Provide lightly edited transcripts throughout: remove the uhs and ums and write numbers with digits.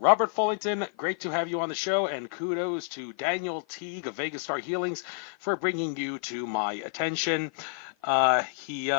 Robert Fullington, great to have you on the show, and kudos to Daniel Teague of Vegas Star Healings for bringing you to my attention. He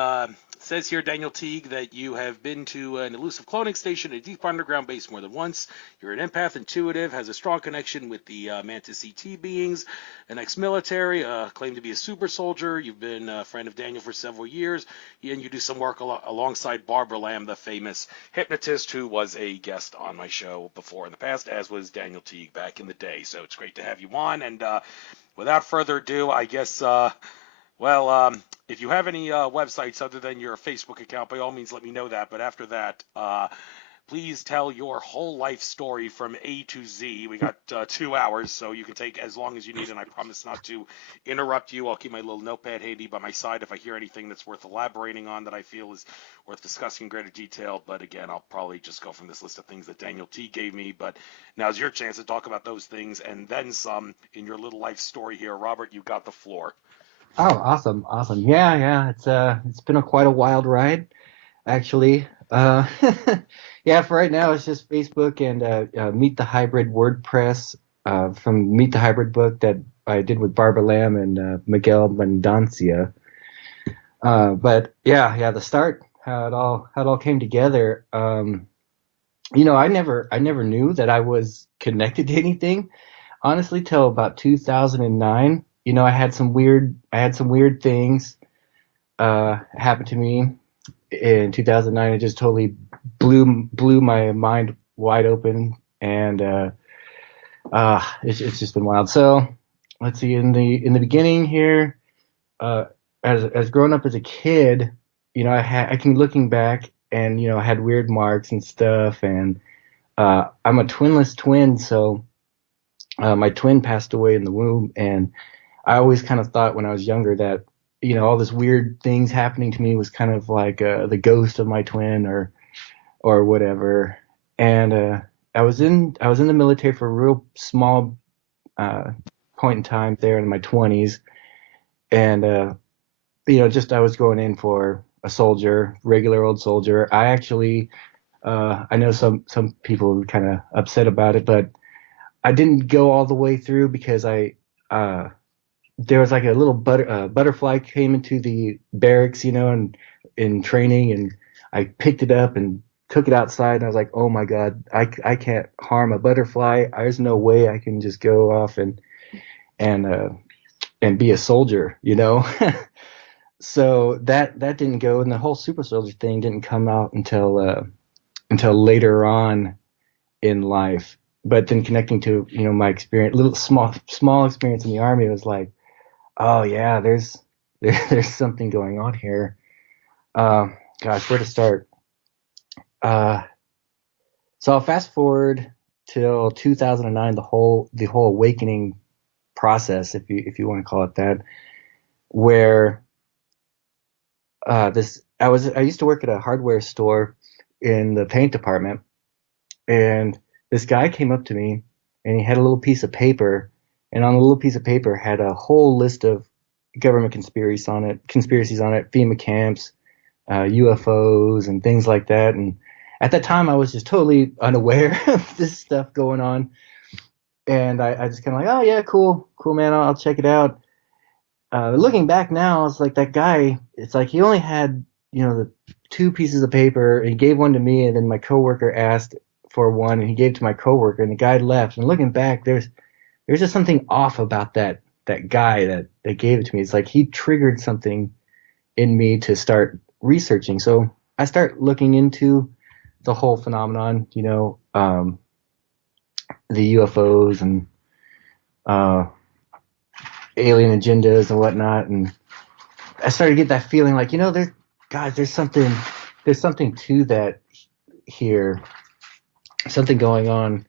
says here, Daniel Teague, that you have been to an elusive cloning station at a deep underground base more than once. You're an empath, Intuitive, has a strong connection with the Mantis ET beings, an ex-military, claimed to be a super soldier. You've been a friend of Daniel for several years, and you do some work alongside Barbara Lamb, the famous hypnotist who was a guest on my show before in the past, as was Daniel Teague back in the day. So it's great to have you on. And without further ado, I guess if you have any websites other than your Facebook account, by all means, let me know that. But after that, please tell your whole life story from A to Z. We got 2 hours, so you can take as long as you need, and I promise not to interrupt you. I'll keep my little notepad handy by my side if I hear anything that's worth elaborating on that I feel is worth discussing in greater detail. But again, I'll probably just go from this list of things that Daniel T gave me. But now's your chance to talk about those things and then some in your little life story here. Robert, you got the floor. Oh, awesome, awesome. Yeah, yeah. It's been quite a wild ride, actually. Yeah, for right now it's just Facebook and Meet the Hybrid WordPress from Meet the Hybrid book that I did with Barbara Lamb and Miguel Mendoncia. But yeah, the start, how it all came together. I never knew that I was connected to anything, honestly, till about 2009. I had some weird things happen to me in 2009. It just totally blew my mind wide open, and it's just been wild. So let's see. In the beginning here, uh, as growing up as a kid, I can looking back, and I had weird marks and stuff, and I'm a twinless twin, so my twin passed away in the womb, and I always kind of thought when I was younger that all this weird things happening to me was kind of like the ghost of my twin or whatever. And I was in the military for a real small uh, point in time there in my 20s, and just I was going in for a soldier, regular old soldier. I know some people were kind of upset about it, but I didn't go all the way through because I there was like a little butterfly came into the barracks, and in training, and I picked it up and took it outside, and I was like, oh my God, I can't harm a butterfly. There's no way I can just go off and uh, and be a soldier. So that didn't go, and the whole super soldier thing didn't come out until later on in life. But then connecting to my experience, little small experience in the army, was like, oh yeah, there's something going on here. Uh, Gosh, where to start? Uh, so I'll fast forward till 2009, the whole awakening process, if you want to call it that, where this I used to work at a hardware store in the paint department, and this guy came up to me, and he had a little piece of paper, and on the little piece of paper had a whole list of government conspiracies on it, FEMA camps, UFOs, and things like that. And at that time, I was just totally unaware of this stuff going on, and I just kind of like, oh yeah, cool, cool, man, I'll check it out. Looking back now, it's like that guy. It's like he only had the two pieces of paper, and he gave one to me, and then my coworker asked for one, and he gave it to my coworker, and the guy left. And looking back, there's just something off about that guy that gave it to me. It's like he triggered something in me to start researching. So I start looking into the whole phenomenon, the UFOs and uh, alien agendas and whatnot, and I started to get that feeling like, there's something to that here, something going on.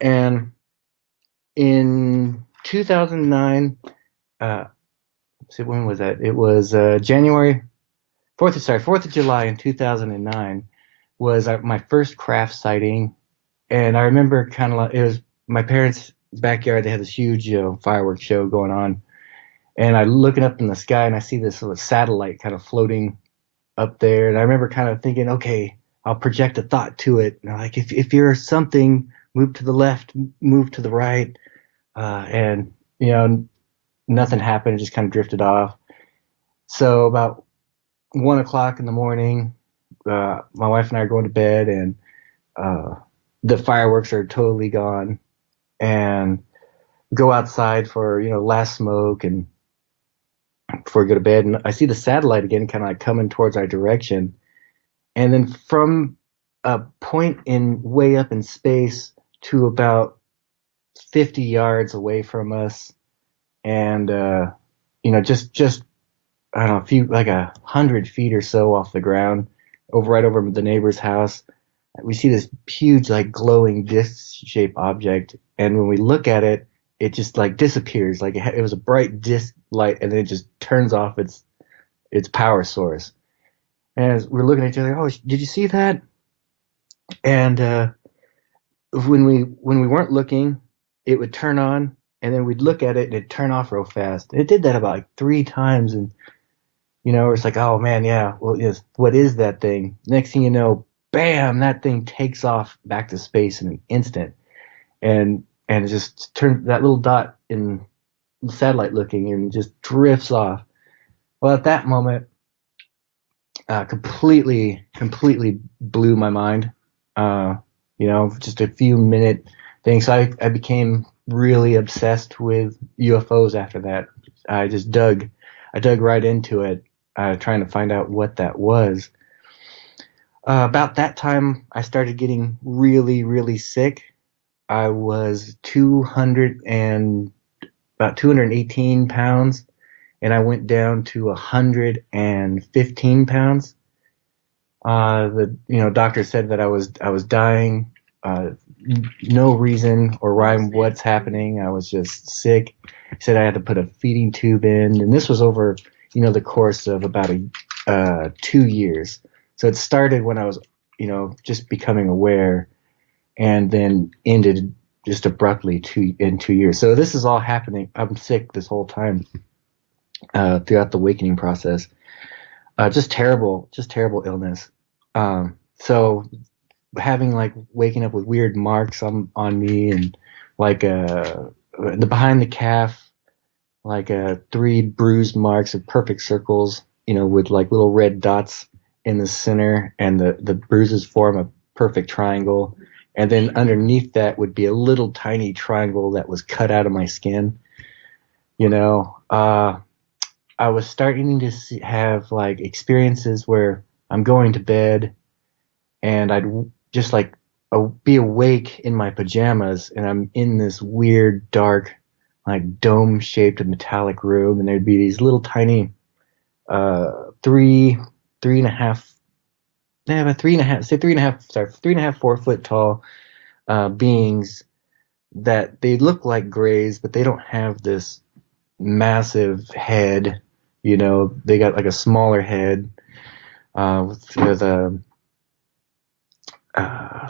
And in 2009, see, when was that? It was January 4th of July in 2009 was my first craft sighting. And I remember kind of like it was my parents' backyard. They had this huge, fireworks show going on. And I looking up in the sky, and I see this little satellite kind of floating up there. And I remember kind of thinking, okay, I'll project a thought to it. Like if you're something, move to the left, move to the right, and you know nothing happened. It just kind of drifted off. So about 1 o'clock in the morning, my wife and I are going to bed, and uh, the fireworks are totally gone, and go outside for last smoke and before we go to bed. And I see the satellite again, kind of like coming towards our direction, and then from a point in way up in space to about 50 yards away from us, and just I don't know, a few like 100 feet or so off the ground, right over the neighbor's house, we see this huge like glowing disc-shaped object, and when we look at it, it just like disappears. Like it was a bright disc light, and then it just turns off its power source. And as we're looking at each other, oh, did you see that? And when we weren't looking, it would turn on, and then we'd look at it and it'd turn off real fast. It did that about like 3 times, and it's like, oh man, yeah, well, yes, what is that thing? Next thing you know, bam, that thing takes off back to space in an instant, and it just turns that little dot in satellite looking and just drifts off. Well, at that moment, completely blew my mind. Just a few minute thing. So I became really obsessed with UFOs after that. I dug right into it, trying to find out what that was. About that time, I started getting really, really sick. I was about 218 pounds, and I went down to 115 pounds. The doctor said that I was dying. No reason or rhyme what's happening. I was just sick. He said I had to put a feeding tube in, and this was over the course of about 2 years. So it started when I was just becoming aware, and then ended just abruptly in 2 years. So this is all happening. I'm sick this whole time, throughout the awakening process. Just terrible illness. So having like waking up with weird marks on me, and like the behind the calf, like 3 bruised marks of perfect circles, with like little red dots in the center, and the bruises form a perfect triangle. And then underneath that would be a little tiny triangle that was cut out of my skin. I was starting to have like experiences where I'm going to bed, and I'd just like be awake in my pajamas, and I'm in this weird dark like dome shaped metallic room, and there'd be these little tiny uh three and a half about 3.5, say 3.5, sorry, 3.5, 4 foot tall beings, that they look like grays, but they don't have this massive head. They got like a smaller head, with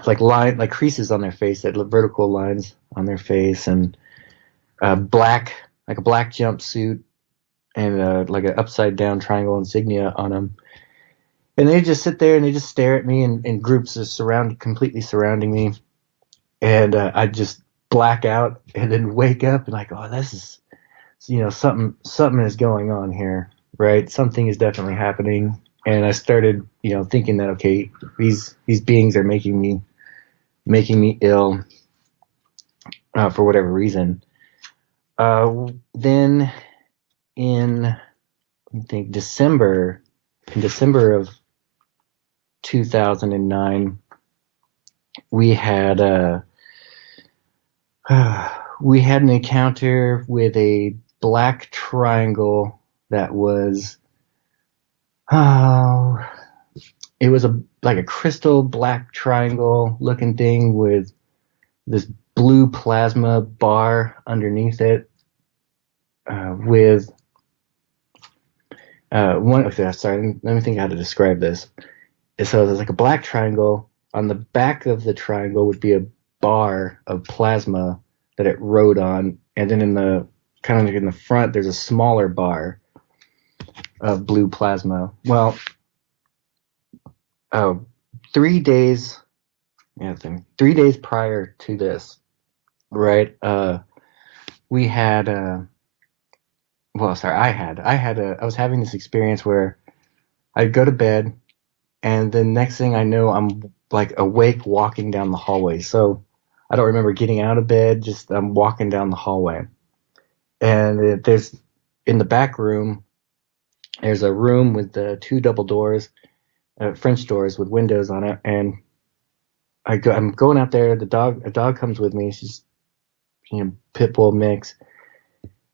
like creases on their face, that vertical lines on their face, and like a black jumpsuit, and like an upside down triangle insignia on them. And they just sit there and they just stare at me in groups, just completely surrounding me. And I just black out, and then wake up and like, oh, this is, something is going on here, right? Something is definitely happening. And I started, thinking that, okay, these beings are making me ill, for whatever reason. Then in, I think in December of 2009, we had we had an encounter with a black triangle that was, oh, it was like a crystal black triangle looking thing with this blue plasma bar underneath it, with one. Okay, sorry, let me think how to describe this. So there's like a black triangle. On the back of the triangle would be a bar of plasma that it rode on, and then in the kind of like in the front, there's a smaller bar of blue plasma. Well, 3 days, yeah, 3 days prior to this, right? We had, well, sorry, I was having this experience where I'd go to bed, and the next thing I know, I'm like awake walking down the hallway. So I don't remember getting out of bed, just I'm walking down the hallway. And there's in the back room, there's a room with the two double doors, French doors with windows on it. And I'm going out there. A dog comes with me. She's, pit bull mix.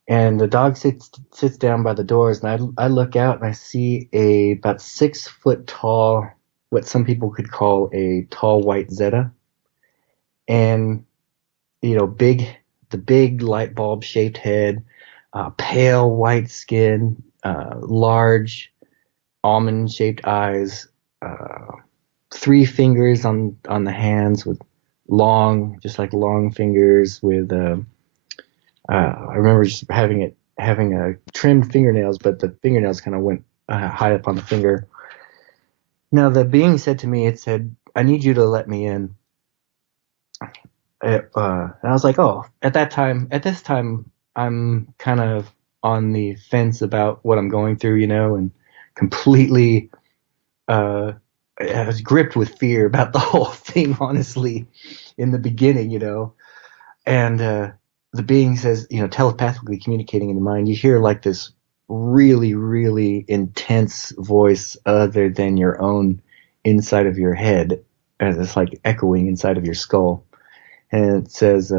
And the dog sits down by the doors, and I look out and I see a about 6 foot tall, what some people could call a tall white Zeta, and big, the big light bulb shaped head, pale white skin, large almond shaped eyes, 3 fingers on the hands with long, just like long fingers with I remember just having a trimmed fingernails, but the fingernails kind of went high up on the finger. Now the being said to me, it said, "I need you to let me in." And I was like, "Oh." At this time, I'm kind of on the fence about what I'm going through, and completely, uh, I was gripped with fear about the whole thing, honestly, in the beginning, and the being says, telepathically communicating in the mind, you hear like this really, really intense voice other than your own inside of your head, and it's like echoing inside of your skull. And it says,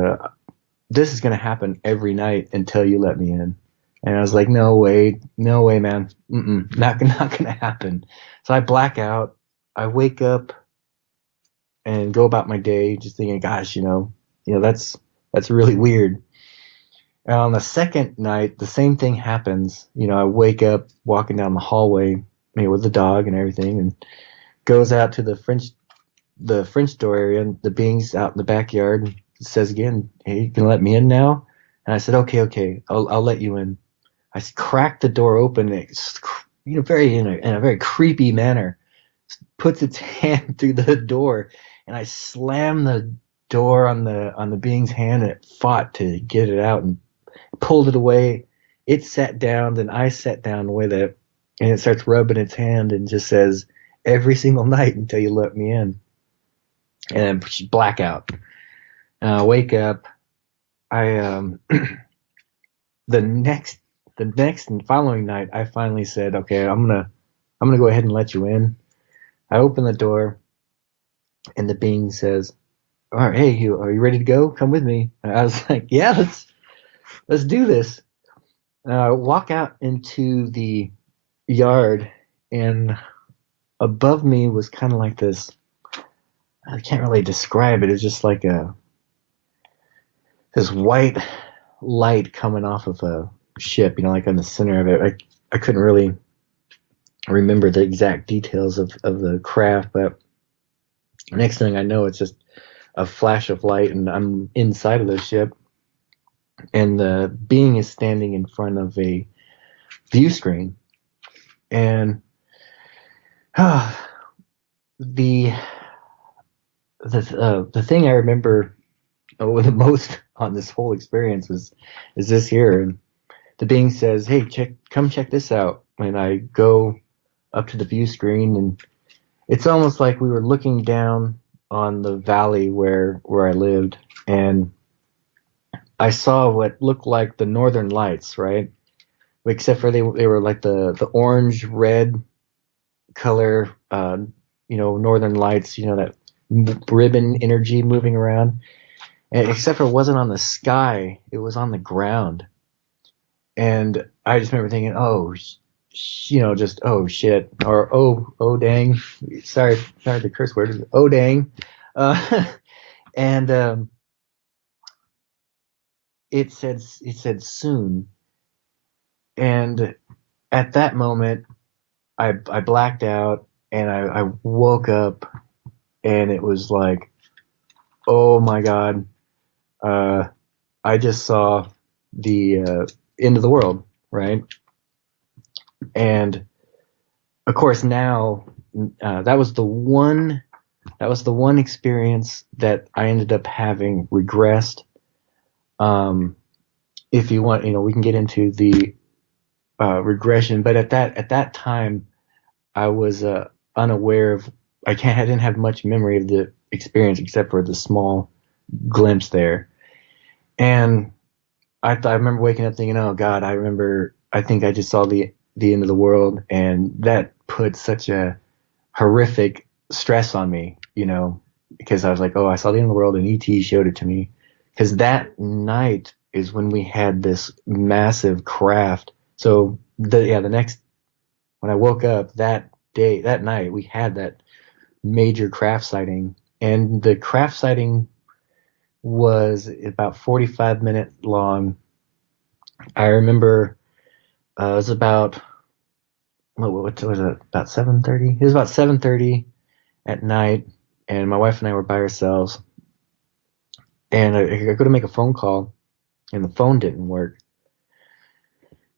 this is going to happen every night until you let me in. And I was like, no way, man. Not going to happen. So I black out. I wake up and go about my day just thinking, gosh, that's really weird. And on the second night, the same thing happens. I wake up walking down the hallway, with the dog and everything, and goes out to the French door area, and the being's out in the backyard. And says again, "Hey, you can let me in now." And I said, "Okay, I'll let you in." I cracked the door open, and it's, very in a very creepy manner, puts its hand through the door, and I slammed the door on the being's hand, and it fought to get it out and pulled it away. It sat down, then I sat down with it, and it starts rubbing its hand and just says, "Every single night until you let me in." And blackout. Wake up. I the next and following night, I finally said, "Okay, I'm gonna go ahead and let you in." I open the door, and the being says, "All right, hey, are you ready to go? Come with me." And I was like, "Yeah, let's do this." Walk out into the yard, and above me was kind of like this. I can't really describe it. It's just like this white light coming off of a ship, like on the center of it. I couldn't really remember the exact details of the craft, but next thing I know, it's just a flash of light, and I'm inside of the ship, and the being is standing in front of a view screen, and the the thing I remember the most on this whole experience is this here. And the being says, "Hey, come check this out." And I go up to the view screen, and it's almost like we were looking down on the valley where I lived, and I saw what looked like the northern lights, right? Except for they were like the orange red color, northern lights, that ribbon energy moving around. And except for it wasn't on the sky, it was on the ground. And I just remember thinking, oh, just oh shit, or oh dang, sorry the curse word, oh dang, uh, and it said soon, and at that moment I blacked out, and I woke up, and it was like, oh my god, uh, I just saw the end of the world, right? And of course now that was the one That was the one experience that I ended up having regressed. Um, if you want, we can get into the regression, but at that time, I was unaware of. I didn't have much memory of the experience except for the small glimpse there. And I remember waking up thinking, oh God, I remember. I think I just saw the end of the world, and that put such a horrific stress on me, because I was like, oh, I saw the end of the world, and ET showed it to me. Because that night is when we had this massive craft. So the next when I woke up that night, we had that major craft sighting, and the craft sighting was about 45 minutes long. I remember it was about what was it, about 7:30? It was about 7:30 at night, and my wife and I were by ourselves. And I go to make a phone call, and the phone didn't work.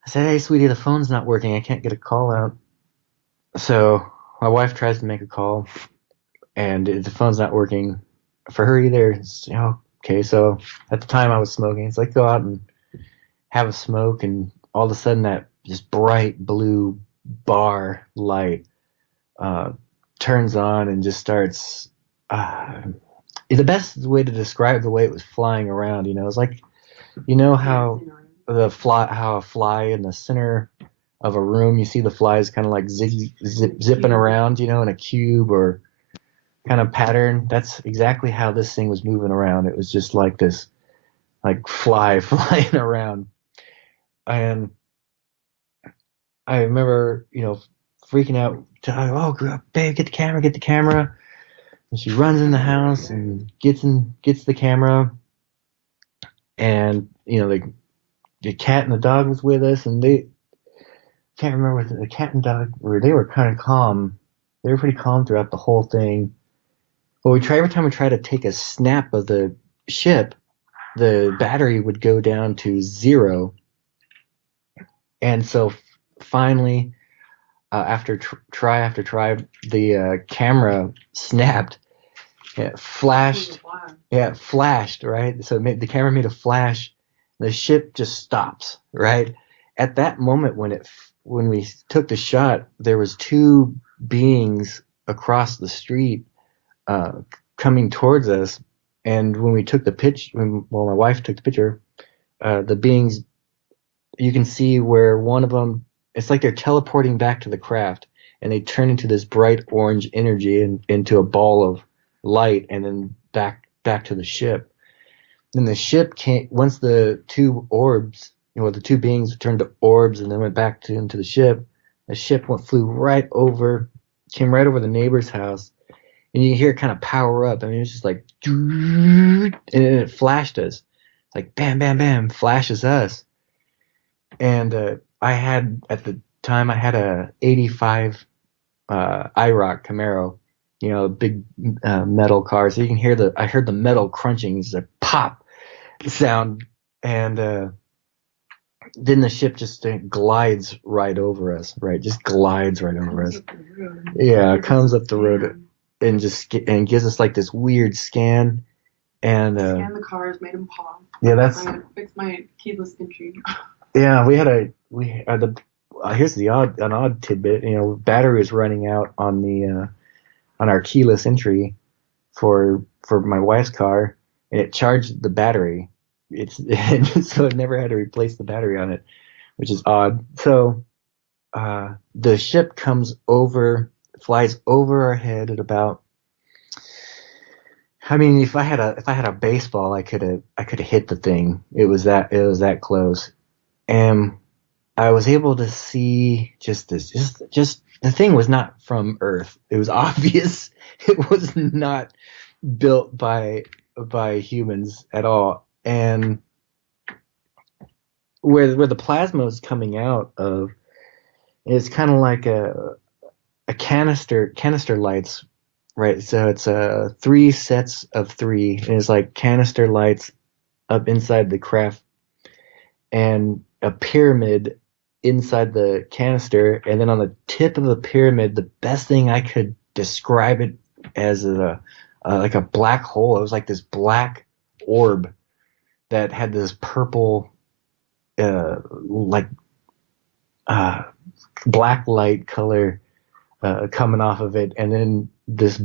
I said, "Hey, sweetie, the phone's not working. I can't get a call out." So my wife tries to make a call, and the phone's not working for her either. Okay, so at the time I was smoking. It's like go out and have a smoke, and all of a sudden that just bright blue bar light uh, turns on and just starts. The best way to describe the way it was flying around, it's like how how a fly in the center of a room, you see the flies kind of like zipping around, in a cube or kind of pattern. That's exactly how this thing was moving around. It was just like this, like fly flying around. And I remember, freaking out. Oh, babe, get the camera, get the camera. And she runs in the house and gets the camera. And the cat and the dog was with us, and they can't remember what the cat and dog were. They were kind of calm. They were pretty calm throughout the whole thing. But every time we try to take a snap of the ship, the battery would go down to 0. And so finally, after try after try, the camera snapped. It flashed. Yeah, it flashed, right? So the camera made a flash. The ship just stops, right? At that moment when we took the shot, there was two beings across the street uh, coming towards us. And when we took the my wife took the picture, the beings, you can see where one of them, it's like they're teleporting back to the craft, and they turn into this bright orange energy and into a ball of light, and then back to the ship. Then the ship came once the two orbs, the two beings turned to orbs and then went back into the ship. The ship flew right over, came right over the neighbor's house, and you hear it kind of power up. I mean, it's just like, and it flashed us. It's like bam, bam, bam, flashes us. And I had at the time I had a '85 IROC Camaro, big metal car. So you can hear I heard the metal crunching, it's a pop sound, and then the ship just glides right over us, right? Just glides right over us. Yeah, it comes up the road and gives us like this weird scan. And scan the cars, made them pop. Yeah, that's. I'm gonna fix my keyless entry. Yeah, here's an odd tidbit. Battery was running out on the on our keyless entry for my wife's car, and it charged the battery. So it never had to replace the battery on it, which is odd. So the ship flies over our head at about. I mean, if I had a baseball, I could have hit the thing. It was that close, and I was able to see just the thing was not from Earth. It was obvious. It was not built by humans at all. And where the plasma is coming out of is kind of like a canister lights, right? So it's 3 sets of 3, and it's like canister lights up inside the craft, and a pyramid inside the canister, and then on the tip of the pyramid, the best thing I could describe it as a like a black hole. It was like this black orb that had this purple like black light color coming off of it, and then this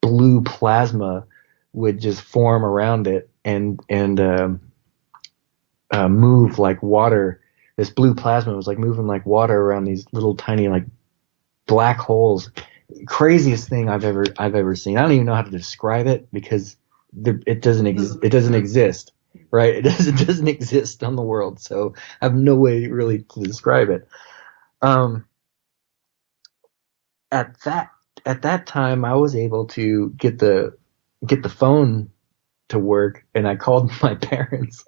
blue plasma would just form around it and move like water. This blue plasma was like moving like water around these little tiny like black holes. Craziest thing I've ever seen. I don't even know how to describe it because it doesn't exist, right? It doesn't exist on the world, so I have no way really to describe it. At that time, I was able to get the phone to work, and I called my parents,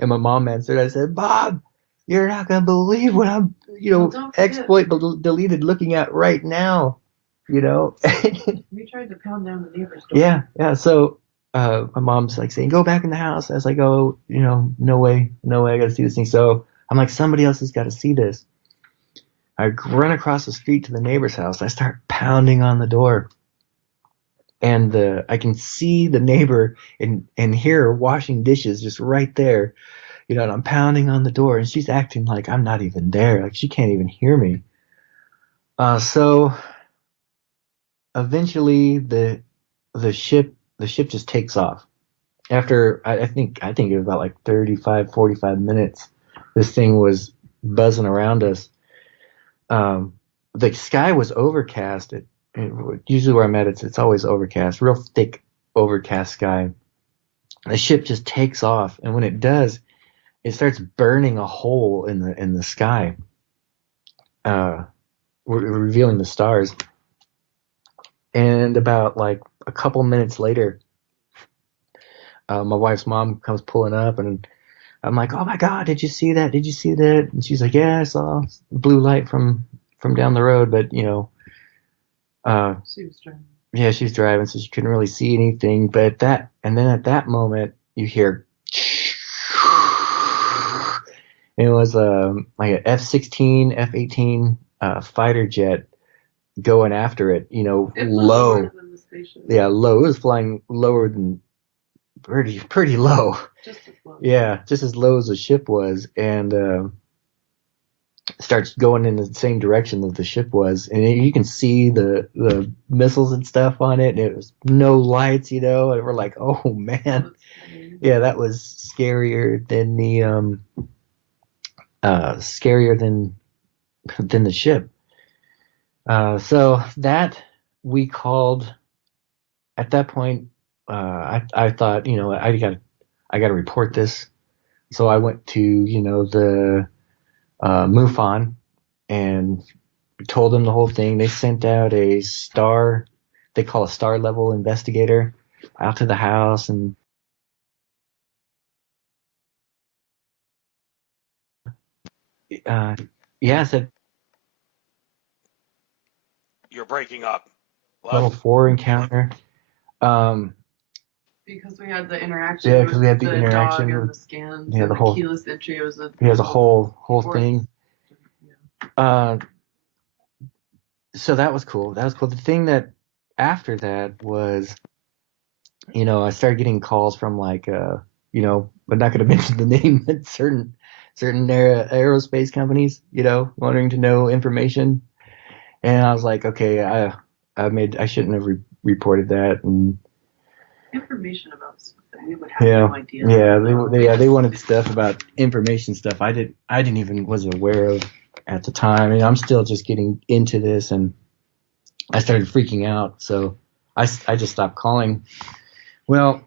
and my mom answered. I said, "Bob, you're not gonna believe what I'm, exploit deleted looking at right now, We tried to pound down the neighbor's door. Yeah. So my mom's like saying, "Go back in the house." I was like, "Oh, no way, I gotta see this thing." So I'm like, "Somebody else has got to see this." I run across the street to the neighbor's house. I start pounding on the door, and I can see the neighbor and hear her washing dishes just right there. And I'm pounding on the door, and she's acting like I'm not even there, like she can't even hear me. So eventually the ship just takes off. After I think it was about like 35-45 minutes, this thing was buzzing around us. The sky was overcast. Usually where I'm at, it's always overcast, real thick overcast sky. The ship just takes off, and when it does, it starts burning a hole in the sky, revealing the stars. And about like a couple minutes later, my wife's mom comes pulling up, and I'm like, "Oh my God, did you see that? Did you see that?" And she's like, "Yeah, I saw blue light from down the road, but she was driving. Yeah, she was driving, so she couldn't really see anything. But at that moment, you hear, and it was like an F-16, F-18 fighter jet going after it. It low. Than the spaceship. Yeah, low. It was flying lower than pretty low. Just as low. Yeah, just as low as the ship was, and starts going in the same direction that the ship was, and you can see the missiles and stuff on it, and it was no lights, and we're like, "Oh man." Yeah, that was scarier than the ship. So that we called at that point. I thought, I got to report this. So I went to the MUFON and told them the whole thing. They sent out they call a star level investigator out to the house, and said You're breaking up. level 4 encounter. Because we had the interaction. Yeah, because we had the interaction dog with and the scans. Yeah, and the whole keyless entry. It was a whole thing. Yeah. So that was cool. The thing that after that was, I started getting calls from like, I'm not going to mention the name, but certain aerospace companies, wanting to know information. And I was like, okay, I shouldn't have reported that. And information about stuff that we would have no idea. Yeah, they wanted stuff about information stuff I didn't even was aware of at the time. And I'm still just getting into this, and I started freaking out. So I just stopped calling. Well,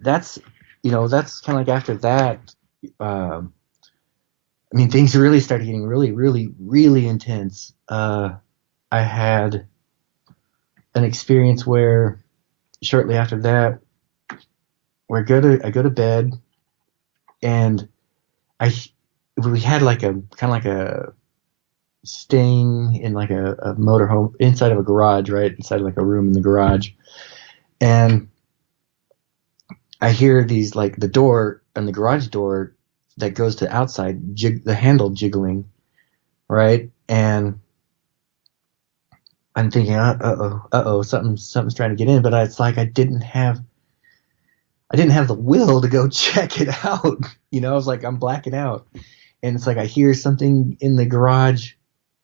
that's kind of like after that. Things really started getting really, really, really intense. I had an experience where shortly after that, I go to bed, and we had like a kind of like a staying in like a motorhome inside of a garage, right inside of like a room in the garage, and I hear these like the door and the garage door that goes to outside, the handle jiggling, right? And I'm thinking, something's trying to get in, but it's like I didn't have the will to go check it out. I was like, I'm blacking out, and it's like I hear something in the garage,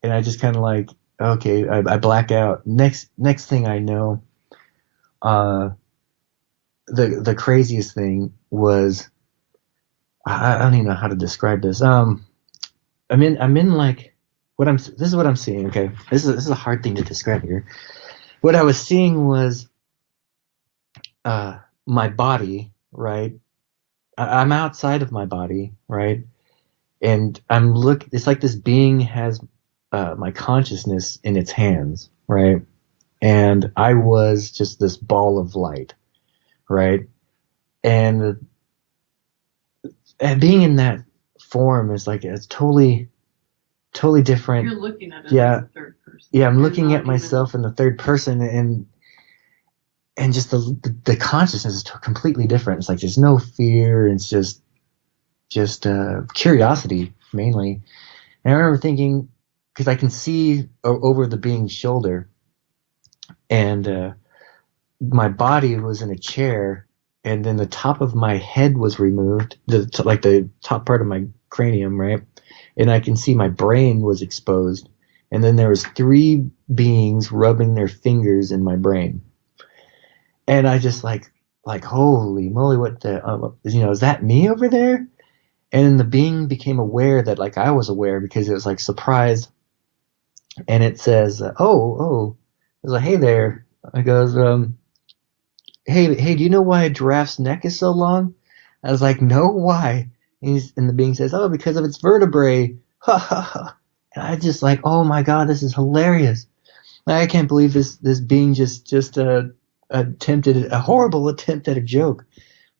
and I just kind of like, okay, I black out. Next thing I know, the craziest thing was, I don't even know how to describe this. I'm in like this is what I'm seeing. Okay, this is a hard thing to describe here. What I was seeing was my body, right? I'm outside of my body, right? And it's like this being has my consciousness in its hands, right? And I was just this ball of light, right? And being in that form is like, it's totally different. You're looking at it Yeah. as a third person. Yeah, I'm You're looking not at myself in the third person, and just the consciousness is completely different. It's like there's no fear. It's just curiosity mainly. And I remember thinking, because I can see over the being's shoulder, and my body was in a chair, and then the top of my head was removed, like the top part of my cranium, right? And I can see my brain was exposed, and then there was three beings rubbing their fingers in my brain, and I just like holy moly, what the is that me over there? And then the being became aware that like I was aware, because it was like surprise, and it says, oh, it was like, hey there. I goes, hey, do you know why a giraffe's neck is so long? I was like, no, why? And the being says, oh, because of its vertebrae. Ha ha ha. And I just like, oh my god, this is hilarious. I can't believe this being just attempted a horrible attempt at a joke.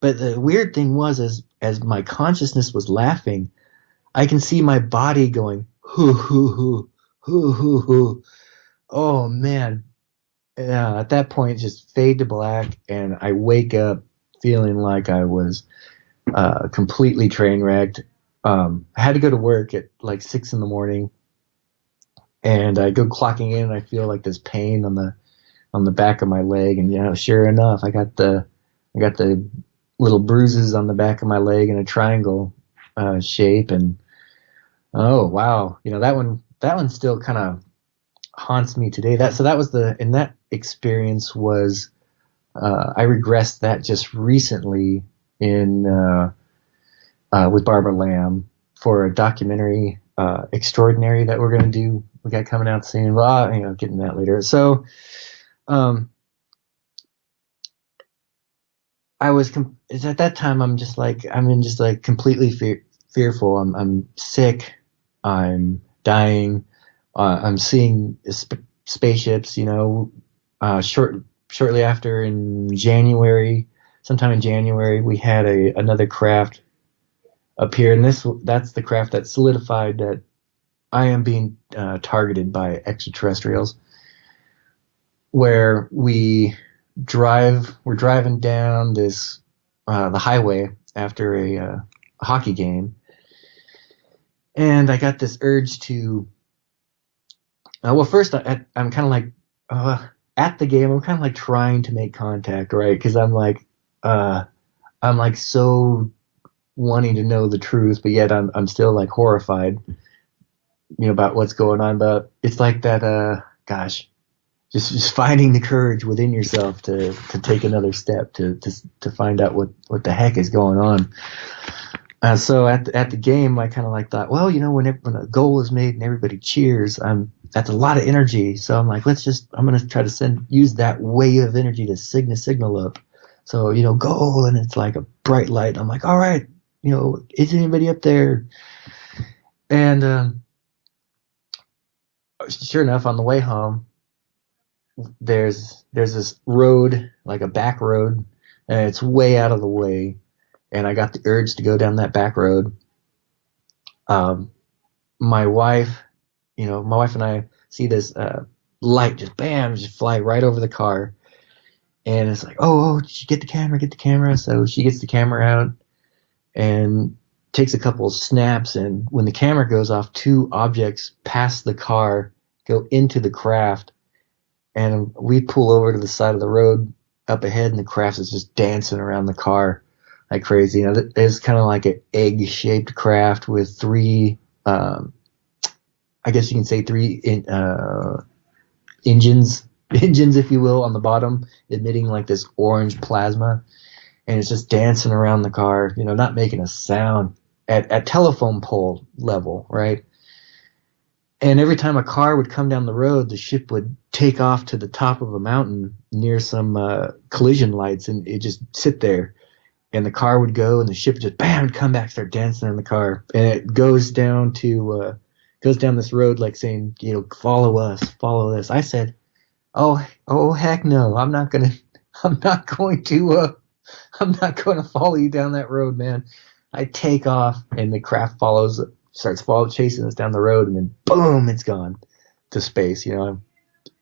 But the weird thing was, as my consciousness was laughing, I can see my body going hoo hoo hoo hoo hoo hoo. Oh man. At that point, just fade to black, and I wake up feeling like I was completely train wrecked. I had to go to work at like 6 in the morning, and I go clocking in, and I feel like this pain on the back of my leg, and sure enough, I got the little bruises on the back of my leg in a triangle shape, and oh wow, that one still kind of haunts me today. That was and that experience was, I regressed that just recently in with Barbara Lamb for a documentary, extraordinary, that we're gonna do. We got coming out soon. Well, getting that later. So, um, at that time, I'm in just like completely fearful. I'm sick. I'm dying. I'm seeing spaceships. Shortly after, in January, sometime in January, we had another craft appear, and that's the craft that solidified that I am being targeted by extraterrestrials. Where we're driving down the highway after a hockey game, and I got this urge to. Well, first I'm kind of like, at the game. I'm kind of like trying to make contact, right? Because I'm like so wanting to know the truth, but yet I'm still like horrified, about what's going on. But it's like that. Gosh, just finding the courage within yourself to take another step to find out what the heck is going on. So at the game, I kind of like thought, well, when a goal is made and everybody cheers, that's a lot of energy. So I'm like, I'm gonna try to use that wave of energy to signal up. So goal, and it's like a bright light. I'm like, all right, is anybody up there? And sure enough, on the way home, there's this road, like a back road, and it's way out of the way. And I got the urge to go down that back road. My wife, my wife and I see this light just bam, just fly right over the car. And it's like, oh, get the camera. So she gets the camera out and takes a couple of snaps. And when the camera goes off, two objects pass the car, go into the craft, And we pull over to the side of the road up ahead, and the craft is just dancing around the car like crazy. You know, it's kind of like an egg-shaped craft with three, I guess you can say engines, if you will, on the bottom, emitting like this orange plasma, and it's just dancing around the car, you know, not making a sound at telephone pole level, right? And every time a car would come down the road, the ship would take off to the top of a mountain near some collision lights, and it just sit there. And the car would go, and the ship would just bam, come back, start dancing in the car, and it goes down this road like saying, you know, follow us, follow this. I said, oh heck no, I'm not going to, I'm not going to follow you down that road, man. I take off, and the craft starts chasing us down the road, and then boom, it's gone to space. You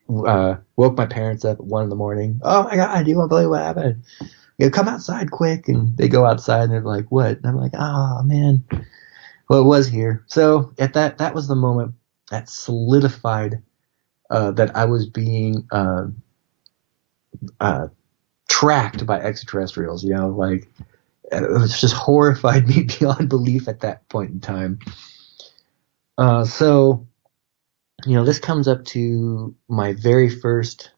know, woke my parents up at 1 a.m. Oh my God, do you want to believe what happened? You know, come outside quick. And they go outside, and they're like, what? And I'm like, oh man. Well, it was here. So that was the moment that solidified that I was being tracked by extraterrestrials. You know, like it was just horrified me beyond belief at that point in time. So, you know, this comes up to my very first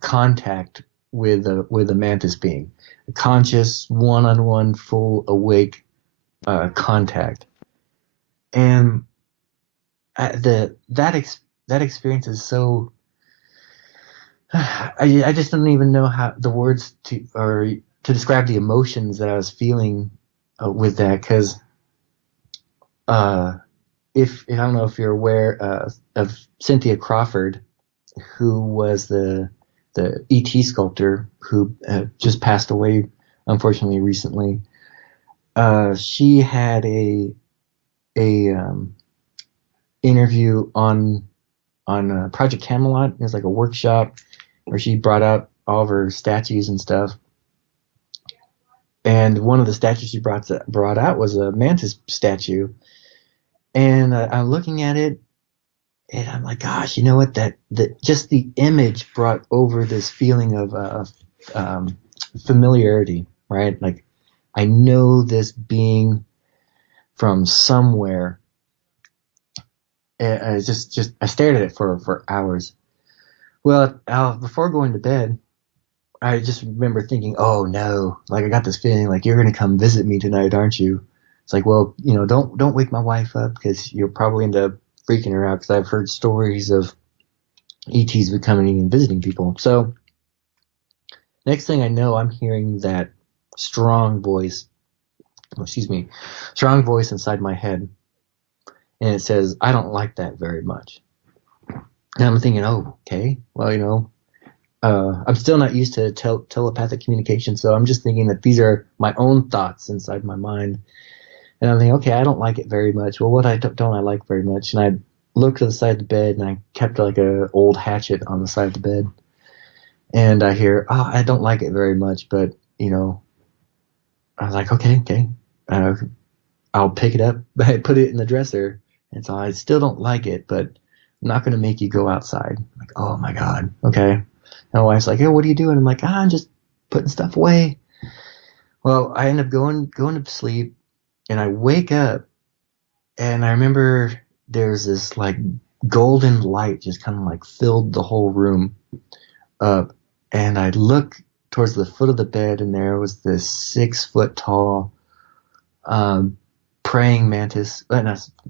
contact with a mantis being, a conscious, one-on-one, full awake contact, and that experience is so. I just don't even know how the words to describe the emotions that I was feeling with that, because if I don't know if you're aware of Cynthia Crawford, who was the ET sculptor who just passed away, unfortunately, recently. She had a interview on Project Camelot. It was like a workshop where she brought out all of her statues and stuff. And one of the statues she brought out was a mantis statue. And I'm looking at it, and I'm like, gosh, you know what? That just the image brought over this feeling of familiarity, right? Like, I know this being from somewhere. I I stared at it for hours. Well, before going to bed, I just remember thinking, oh no, like I got this feeling like you're gonna come visit me tonight, aren't you? It's like, well, you know, don't wake my wife up, because you'll probably end up freaking her out, because I've heard stories of ETs becoming and visiting people. So next thing I know, I'm hearing that strong voice, strong voice inside my head, and it says, I don't like that very much. And I'm thinking, oh, okay, well, you know, I'm still not used to telepathic communication, so I'm just thinking that these are my own thoughts inside my mind. And I'm thinking, okay, I don't like it very much. Well, what don't I like very much? And I looked to the side of the bed, and I kept like a old hatchet on the side of the bed. And I hear, oh, I don't like it very much, but, you know, I was like, okay, I'll pick it up. I put it in the dresser. And so I still don't like it, but I'm not going to make you go outside. I'm like, oh my God, okay. And my wife's like, hey, what are you doing? I'm like, I'm just putting stuff away. Well, I end up going to sleep, and I wake up, and I remember there's this like golden light just kind of like filled the whole room up. And I look towards the foot of the bed, and there was this 6 foot tall praying mantis,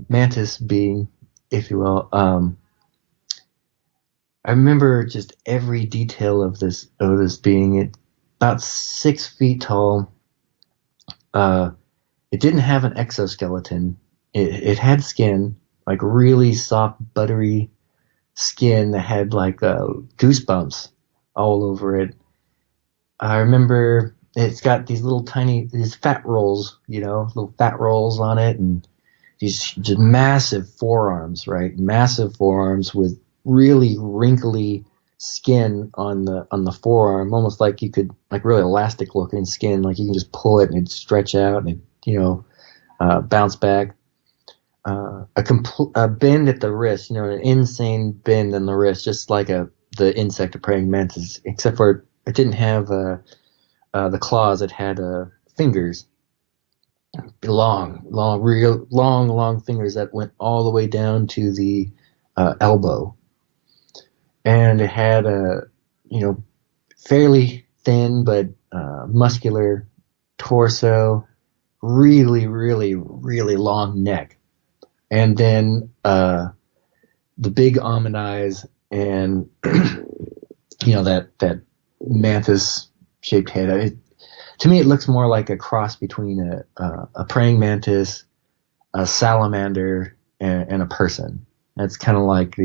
mantis being, if you will. I remember just every detail of this being. It about 6 feet tall. It didn't have an exoskeleton. It had skin, like really soft, buttery skin that had like goosebumps all over it. I remember it's got these fat rolls, you know, little fat rolls on it, and these just massive forearms, right? Massive forearms with really wrinkly skin on the forearm, almost like you could, like, really elastic looking skin, like you can just pull it and it'd stretch out and you know, bounce back. A bend at the wrist, you know, an insane bend in the wrist, just like the insect, a praying mantis, except for it didn't have the claws. It had fingers, long fingers that went all the way down to the elbow, and it had a fairly thin but muscular torso, really, really, really long neck, and then the big almond eyes, and that mantis shaped head. To me, it looks more like a cross between a praying mantis, a salamander, and a person. That's kind of like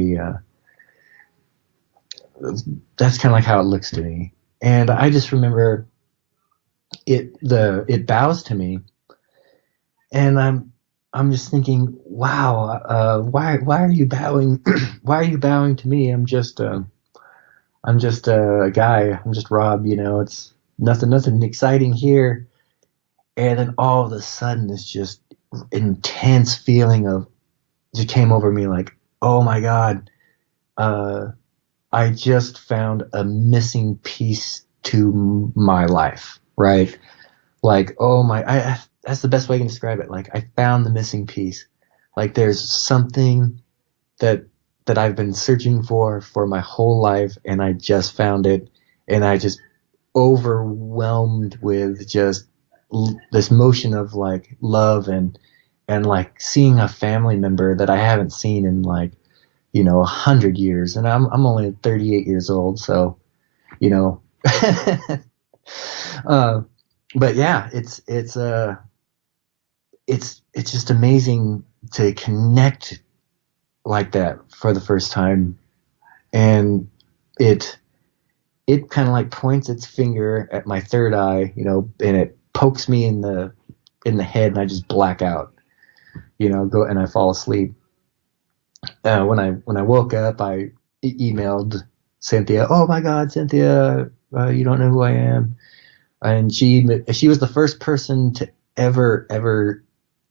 that's kind of like how it looks to me. And I just remember it bows to me, and I'm just thinking, wow, why are you bowing? Why are you bowing to me? I'm just a guy. I'm just Rob. It's nothing exciting here. And then all of a sudden, this just intense feeling of just came over me, like, oh my God, I just found a missing piece to my life, right? Like, oh my, that's the best way I can describe it. Like, I found the missing piece. Like, there's something that I've been searching for my whole life, and I just found it, and I just overwhelmed with just this motion of like love and like seeing a family member that I haven't seen in like 100 years, and I'm only 38 years old, so you know uh, but yeah, it's just amazing to connect like that for the first time, and it kind of like points its finger at my third eye, and it pokes me in the head, and I just black out, go and I fall asleep. When I woke up, I emailed Cynthia. Oh my God, Cynthia, you don't know who I am. And she was the first person to ever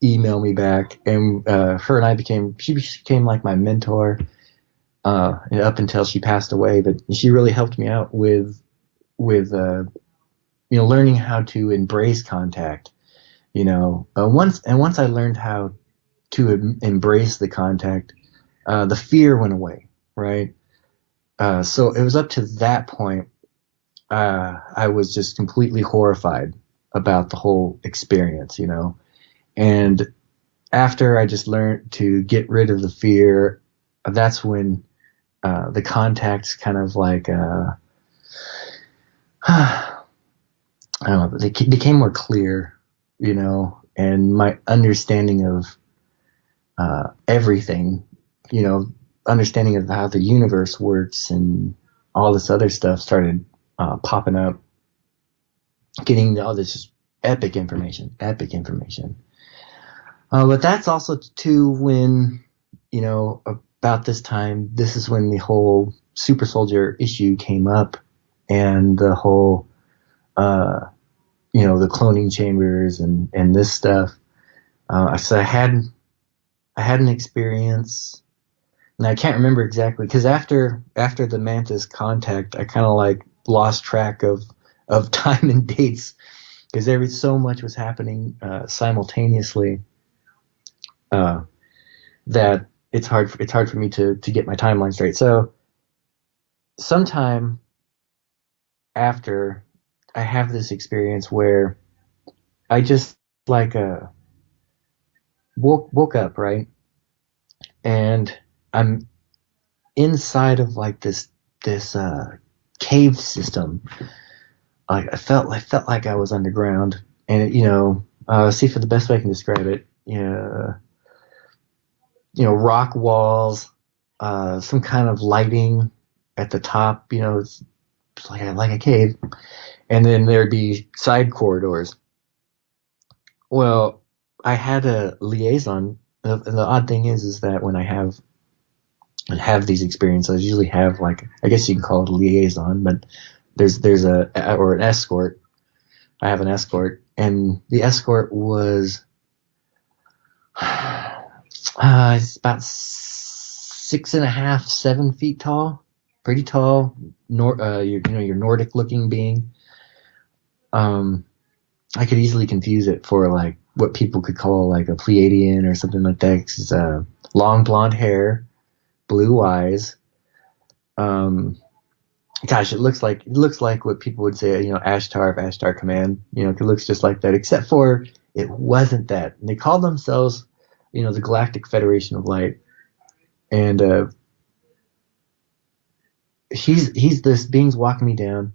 email me back, and her and I she became like my mentor up until she passed away. But she really helped me out with learning how to embrace contact. Once I learned how to embrace the contact, the fear went away, right? So it was up to that point, I was just completely horrified about the whole experience, and after I just learned to get rid of the fear, that's when the contacts kind of like I don't know, they became more clear, and my understanding of everything, understanding of how the universe works and all this other stuff started popping up, getting all this epic information. But that's also too when, about this time, this is when the whole super soldier issue came up, and the whole, the cloning chambers and this stuff. So I had an experience, and I can't remember exactly, because after the Mantis contact, I kind of like lost track of time and dates, because so much was happening simultaneously that it's hard for me to get my timeline straight. So sometime after, I have this experience where I just like woke up, right, and I'm inside of like this cave system. Like I felt like I was underground, and see, for the best way I can describe it, rock walls, some kind of lighting at the top, it's like a cave, and then there'd be side corridors. Well, I had a liaison. The odd thing is that when I have these experiences, I usually have, like, I guess you can call it a liaison, but there's an escort. I have an escort, and the escort was it's about 6.5, 7 feet tall, pretty tall, your Nordic looking being. I could easily confuse it for like what people could call like a Pleiadian or something like that. 'Cause, long blonde hair, blue eyes. Gosh, it looks like what people would say, Ashtar of Ashtar Command. It looks just like that, except for it wasn't that. And they called themselves, the Galactic Federation of Light. And he's this being's walking me down,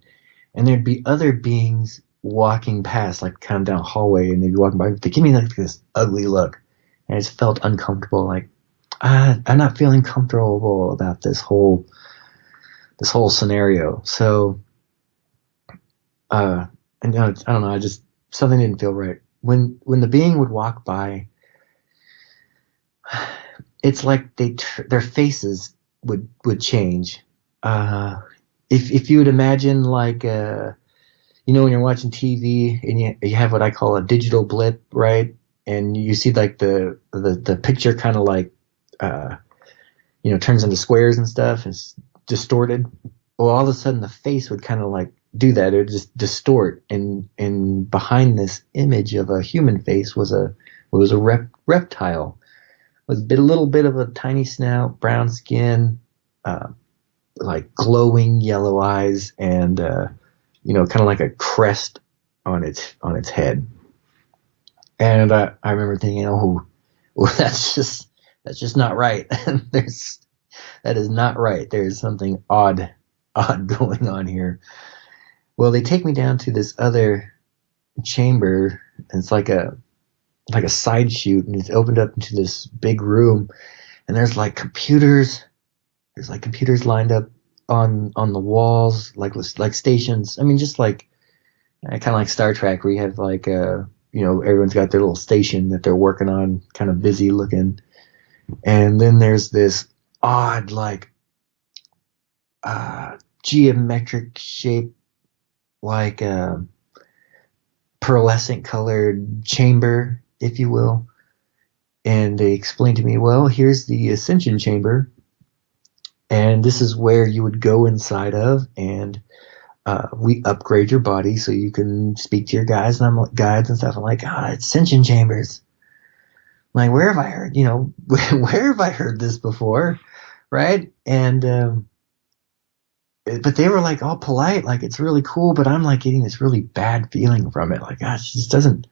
and there'd be other beings walking past, like kind of down a hallway, and they'd be walking by. They give me like this ugly look, and I just felt uncomfortable. Like, I'm not feeling comfortable about this whole scenario. So, and I don't know. I just something didn't feel right when the being would walk by. It's like their faces would change. If you would imagine like when you're watching TV and you have what I call a digital blip, right? And you see like the picture kind of like turns into squares and stuff. It's distorted. Well, all of a sudden the face would kind of like do that. It would just distort, and behind this image of a human face was a reptile with a little bit of a tiny snout, brown skin, like glowing yellow eyes, and kind of like a crest on its head. And I remember thinking, well, that's just not right. That is not right. There's something odd going on here. Well, they take me down to this other chamber, and it's like a side chute, and it's opened up into this big room, and there's like computers. There's like computers lined up on the walls, like stations. I mean, just like kind of like Star Trek, where you have like everyone's got their little station that they're working on, kind of busy looking. And then there's this odd like geometric shape, like pearlescent colored chamber, if you will. And they explained to me, well, here's the ascension chamber, and this is where you would go inside of, and we upgrade your body so you can speak to your guides and stuff. I'm like, ascension chambers. I'm like, where have I heard? Where have I heard this before, right? And but they were like all polite, like it's really cool, but I'm like getting this really bad feeling from it. Like, gosh, it doesn't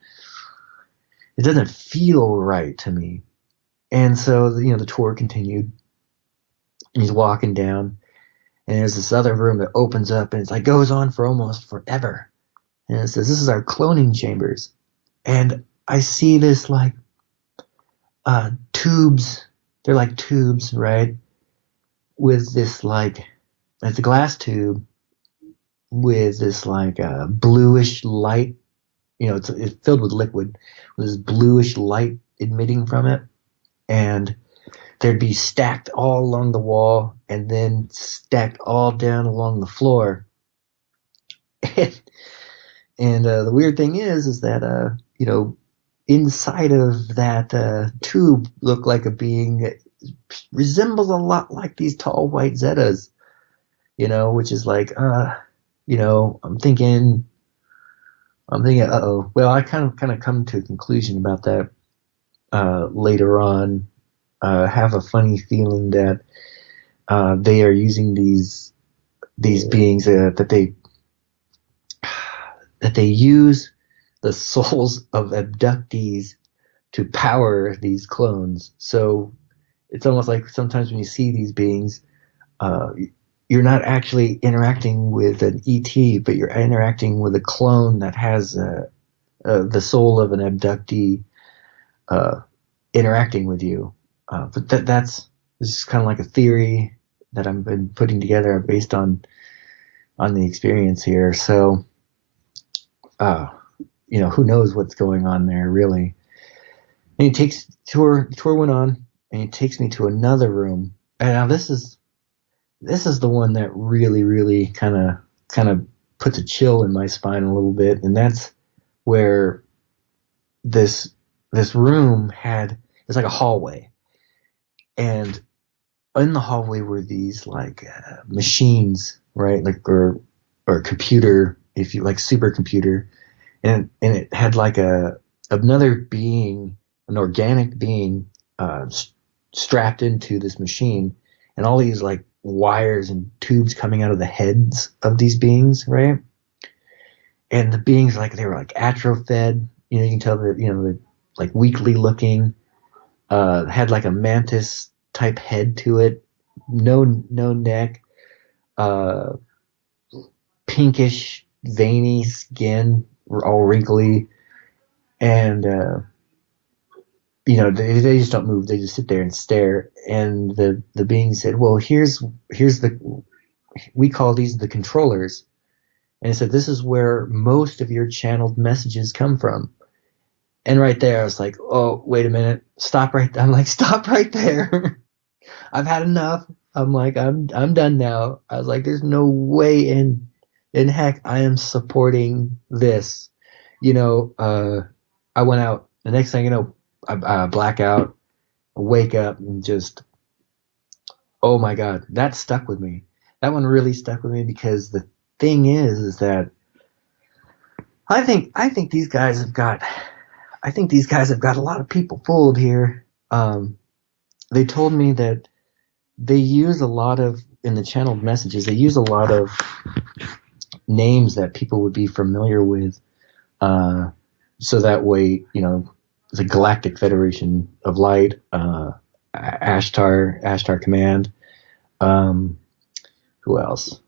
feel right to me. And so the tour continued. And he's walking down, and there's this other room that opens up, and it's like goes on for almost forever. And it says, this is our cloning chambers. And I see this like tubes. They're like tubes, right? With this like, it's a glass tube with this like bluish light. It's filled with liquid, with this bluish light emitting from it. And there'd be stacked all along the wall, and then stacked all down along the floor. And the weird thing is that inside of that tube looked like a being that resembles a lot like these tall white Zetas, which is like, I'm thinking, uh-oh. Well, I kind of come to a conclusion about that later on. Have a funny feeling that they are using these beings that they use the souls of abductees to power these clones. So it's almost like sometimes when you see these beings, you're not actually interacting with an ET, but you're interacting with a clone that has the soul of an abductee interacting with you. But this is kind of like a theory that I've been putting together based on the experience here. So, who knows what's going on there really. And tour went on, and he takes me to another room. And now this is the one that really, really kind of puts a chill in my spine a little bit. And that's where this room it's like a hallway. And in the hallway were these like machines, right? Like or computer, if you like supercomputer, and it had like another being, an organic being, strapped into this machine, and all these like wires and tubes coming out of the heads of these beings, right? And the beings like they were like atrophed, you can tell that they're like weakly looking, had like a mantis type head to it, no neck, uh, pinkish veiny skin, all wrinkly, and they just don't move. They just sit there and stare. And the being said, "Well, here's the we call these the controllers." And it said, "This is where most of your channeled messages come from." And right there, I was like, "Oh, wait a minute, stop right." I'm like, "Stop right there. I've had enough." I'm like, I'm done now. I was like, "There's no way in heck I am supporting this." I went out. The next thing you know, I black out, wake up, and just, oh my God, that stuck with me. That one really stuck with me because the thing is that I think these guys have got a lot of people fooled here. They told me that they use a lot of in the channeled messages. They use a lot of names that people would be familiar with, so that way, the Galactic Federation of Light, Ashtar Command. Um, who else?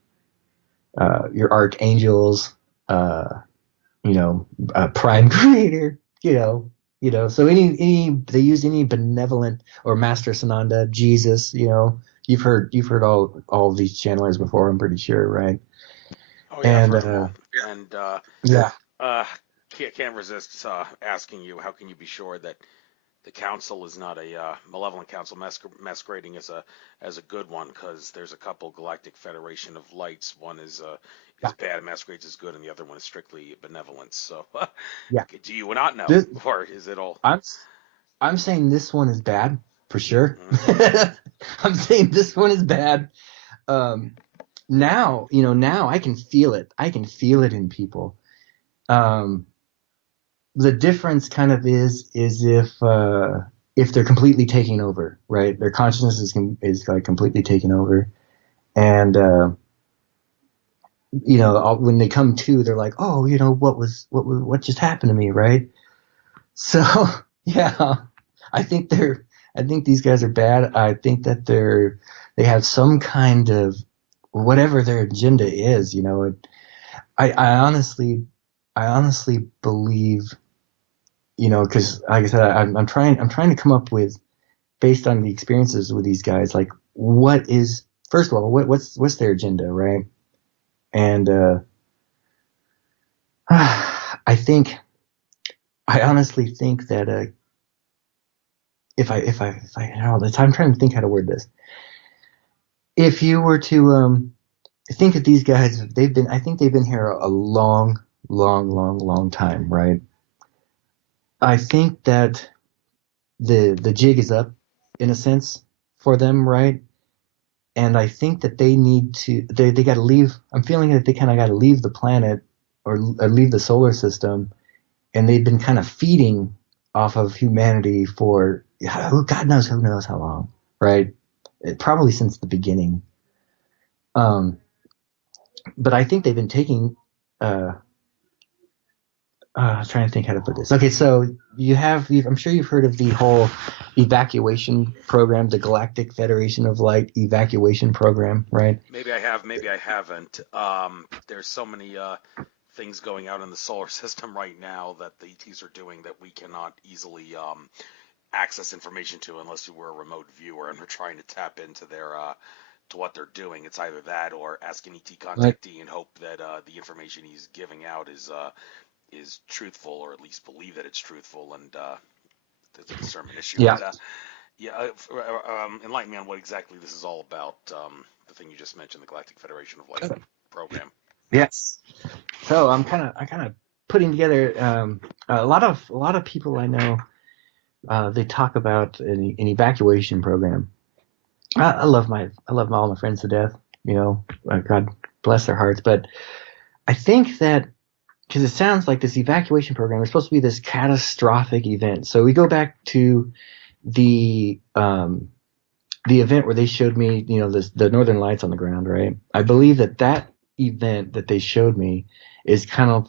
Your archangels. Uh, Prime Creator. So any they use any benevolent, or Master Sananda, Jesus. You've heard all of these channelers before. I'm pretty sure, right? Oh yeah, I've And heard them all. And yeah, uh, can't resist asking you, how can you be sure that the council is not a malevolent council masquerading as a good one? Because there's a couple Galactic Federation of Lights. One is yeah, bad, masquerades as good, and the other one is strictly benevolence. So, yeah. do you not know, This, or is it all? I'm I'm saying this one is bad for sure. Mhm. I'm saying this one is bad. Um, now I can feel it. I can feel it in people. Um, the difference kind of is if they're completely taking over, right? Their consciousness is like completely taken over, and when they come to, they're like, oh, what just happened to me, right? So yeah, I think they're I think these guys are bad. I think that they have some kind of whatever their agenda is. I honestly believe, because like I said, I'm trying to come up with, based on the experiences with these guys, like what is, first of all, what's their agenda, right? And I honestly think that if I how the time, I'm trying to think how to word this. If you were to think of these guys, I think they've been here a long, long, long, long time, right? I think that the jig is up in a sense for them, right? And I think that they got to leave. I'm feeling that they kind of got to leave the planet, or leave the solar system, and they've been kind of feeding off of humanity for God knows who knows how long, right? Probably since the beginning. Um, but I think they've been taking. I'm trying to think how to put this. Okay, so I'm sure you've heard of the whole evacuation program, the Galactic Federation of Light evacuation program, right? Maybe I have, maybe I haven't. There's so many things going out in the solar system right now that the ETs are doing that we cannot easily access information to unless we're a remote viewer and we're trying to tap into their to what they're doing. It's either that or ask an ET Like, contactee and hope that the information he's giving out is truthful, or at least believe that it's truthful. And there's a discernment issue. yeah, But yeah, enlighten me on what exactly this is all about. The thing you just mentioned, the Galactic Federation of Light program. yes. So I'm kind of putting together, a lot of people I know. They talk about an evacuation program, I love all my friends to death. God bless their hearts. But I think that because it sounds like this evacuation program is supposed to be this catastrophic event. So we go back to the um, the event where they showed me, the Northern Lights on the ground, right? I believe that event that they showed me is kind of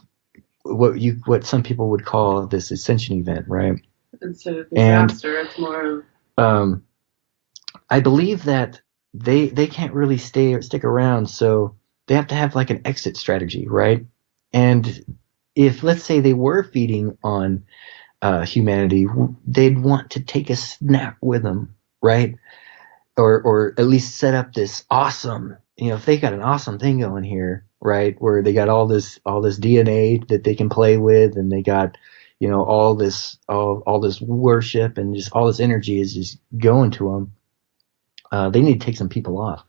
what some people would call this ascension event, right? Instead of And disaster, it's more um, I believe that they can't really stay or stick around, so they have to have like an exit strategy, right? And if let's say they were feeding on humanity, they'd want to take a snack with them, right? Or at least set up this awesome, if they got an awesome thing going here, right, where they got all this DNA that they can play with, and they got all this worship and just all this energy is just going to them. They need to take some people off,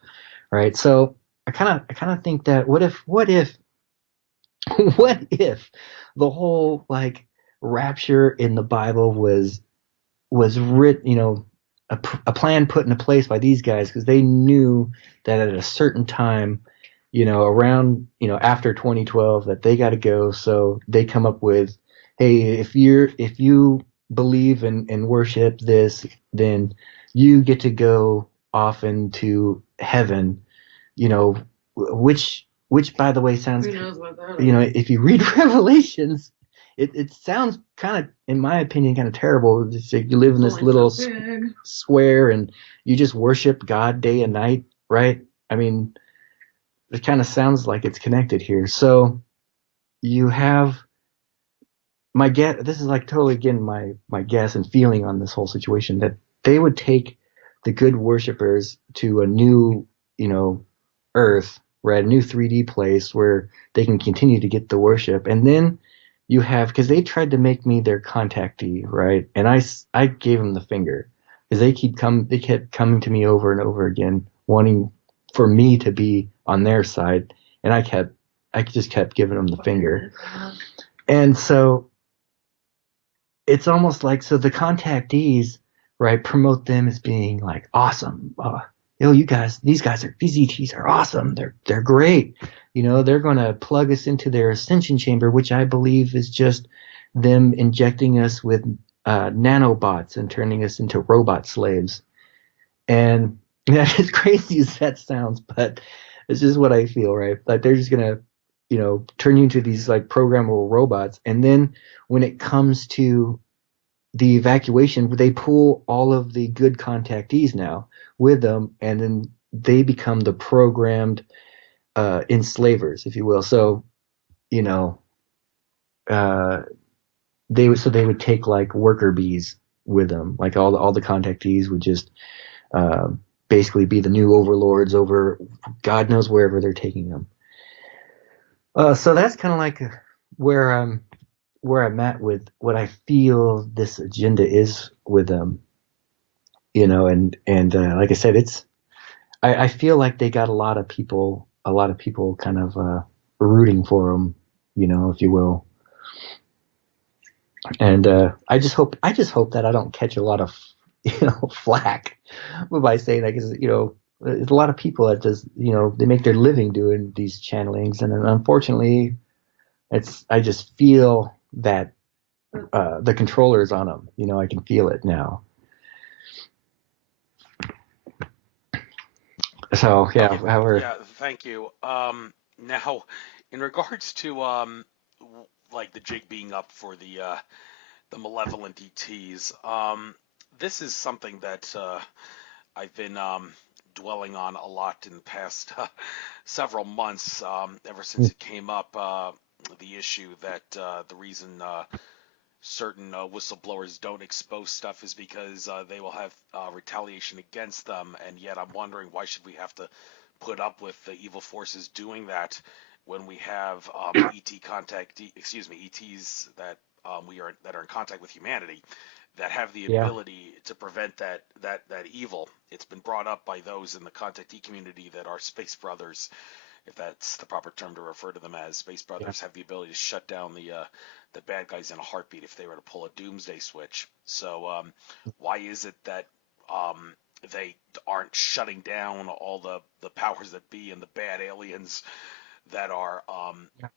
right? So I kind of think that what if what if the whole like rapture in the Bible was written, a plan put into place by these guys because they knew that at a certain time, around, after 2012 that they got to go. So they come up with, hey, if you believe and worship this, then you get to go off into heaven, which by the way sounds, who knows what that is. if you read Revelations, it sounds kind of, in my opinion, kind of terrible. It's like you live in this Only little so big. square and you just worship God day and night, right? I mean, it kind of sounds like it's connected here. So you have my guess. This is like totally again my guess and feeling on this whole situation that they would take the good worshipers to a new, you know, Earth, right? A new 3D place where they can continue to get the worship, and then you have because they tried to make me their contactee, right? And I gave them the finger because they kept coming to me over and over again, wanting for me to be on their side, and I just kept giving them the finger, and so it's almost like so the contactees, right, promote them as being like awesome. You guys, these ETs are awesome. They're great. They're gonna plug us into their ascension chamber, which I believe is just them injecting us with nanobots and turning us into robot slaves. And as crazy as that sounds, but it's just what I feel, right? Like they're just gonna, turn you into these like programmable robots, and then when it comes to the evacuation, they pull all of the good contactees now with them, and then they become the programmed enslavers, if you will. So, you know, uh, they would take like worker bees with them, like all the contactees would just uh, basically be the new overlords over God knows wherever they're taking them. So that's kind of like where I'm at with what I feel this agenda is with them, and like I said, I feel like they got a lot of people kind of rooting for them, if you will. And I just hope that I don't catch a lot of flack by saying that, because there's a lot of people that just they make their living doing these channelings, and unfortunately I just feel that the controller is on them. I can feel it now. So yeah, Okay, however, yeah, thank you. Now, in regards to like the jig being up for the malevolent ETs, this is something that I've been dwelling on a lot in the past several months, ever since it came up. The issue that the reason certain whistleblowers don't expose stuff is because they will have retaliation against them, and yet I'm wondering why should we have to put up with the evil forces doing that when we have ETs that that are in contact with humanity that have the yeah, ability to prevent that evil. It's been brought up by those in the contactee community that are space brothers, if that's the proper term to refer to them as. Space yeah, brothers have the ability to shut down the bad guys in a heartbeat if they were to pull a doomsday switch. So why is it that they aren't shutting down all the powers that be and the bad aliens that are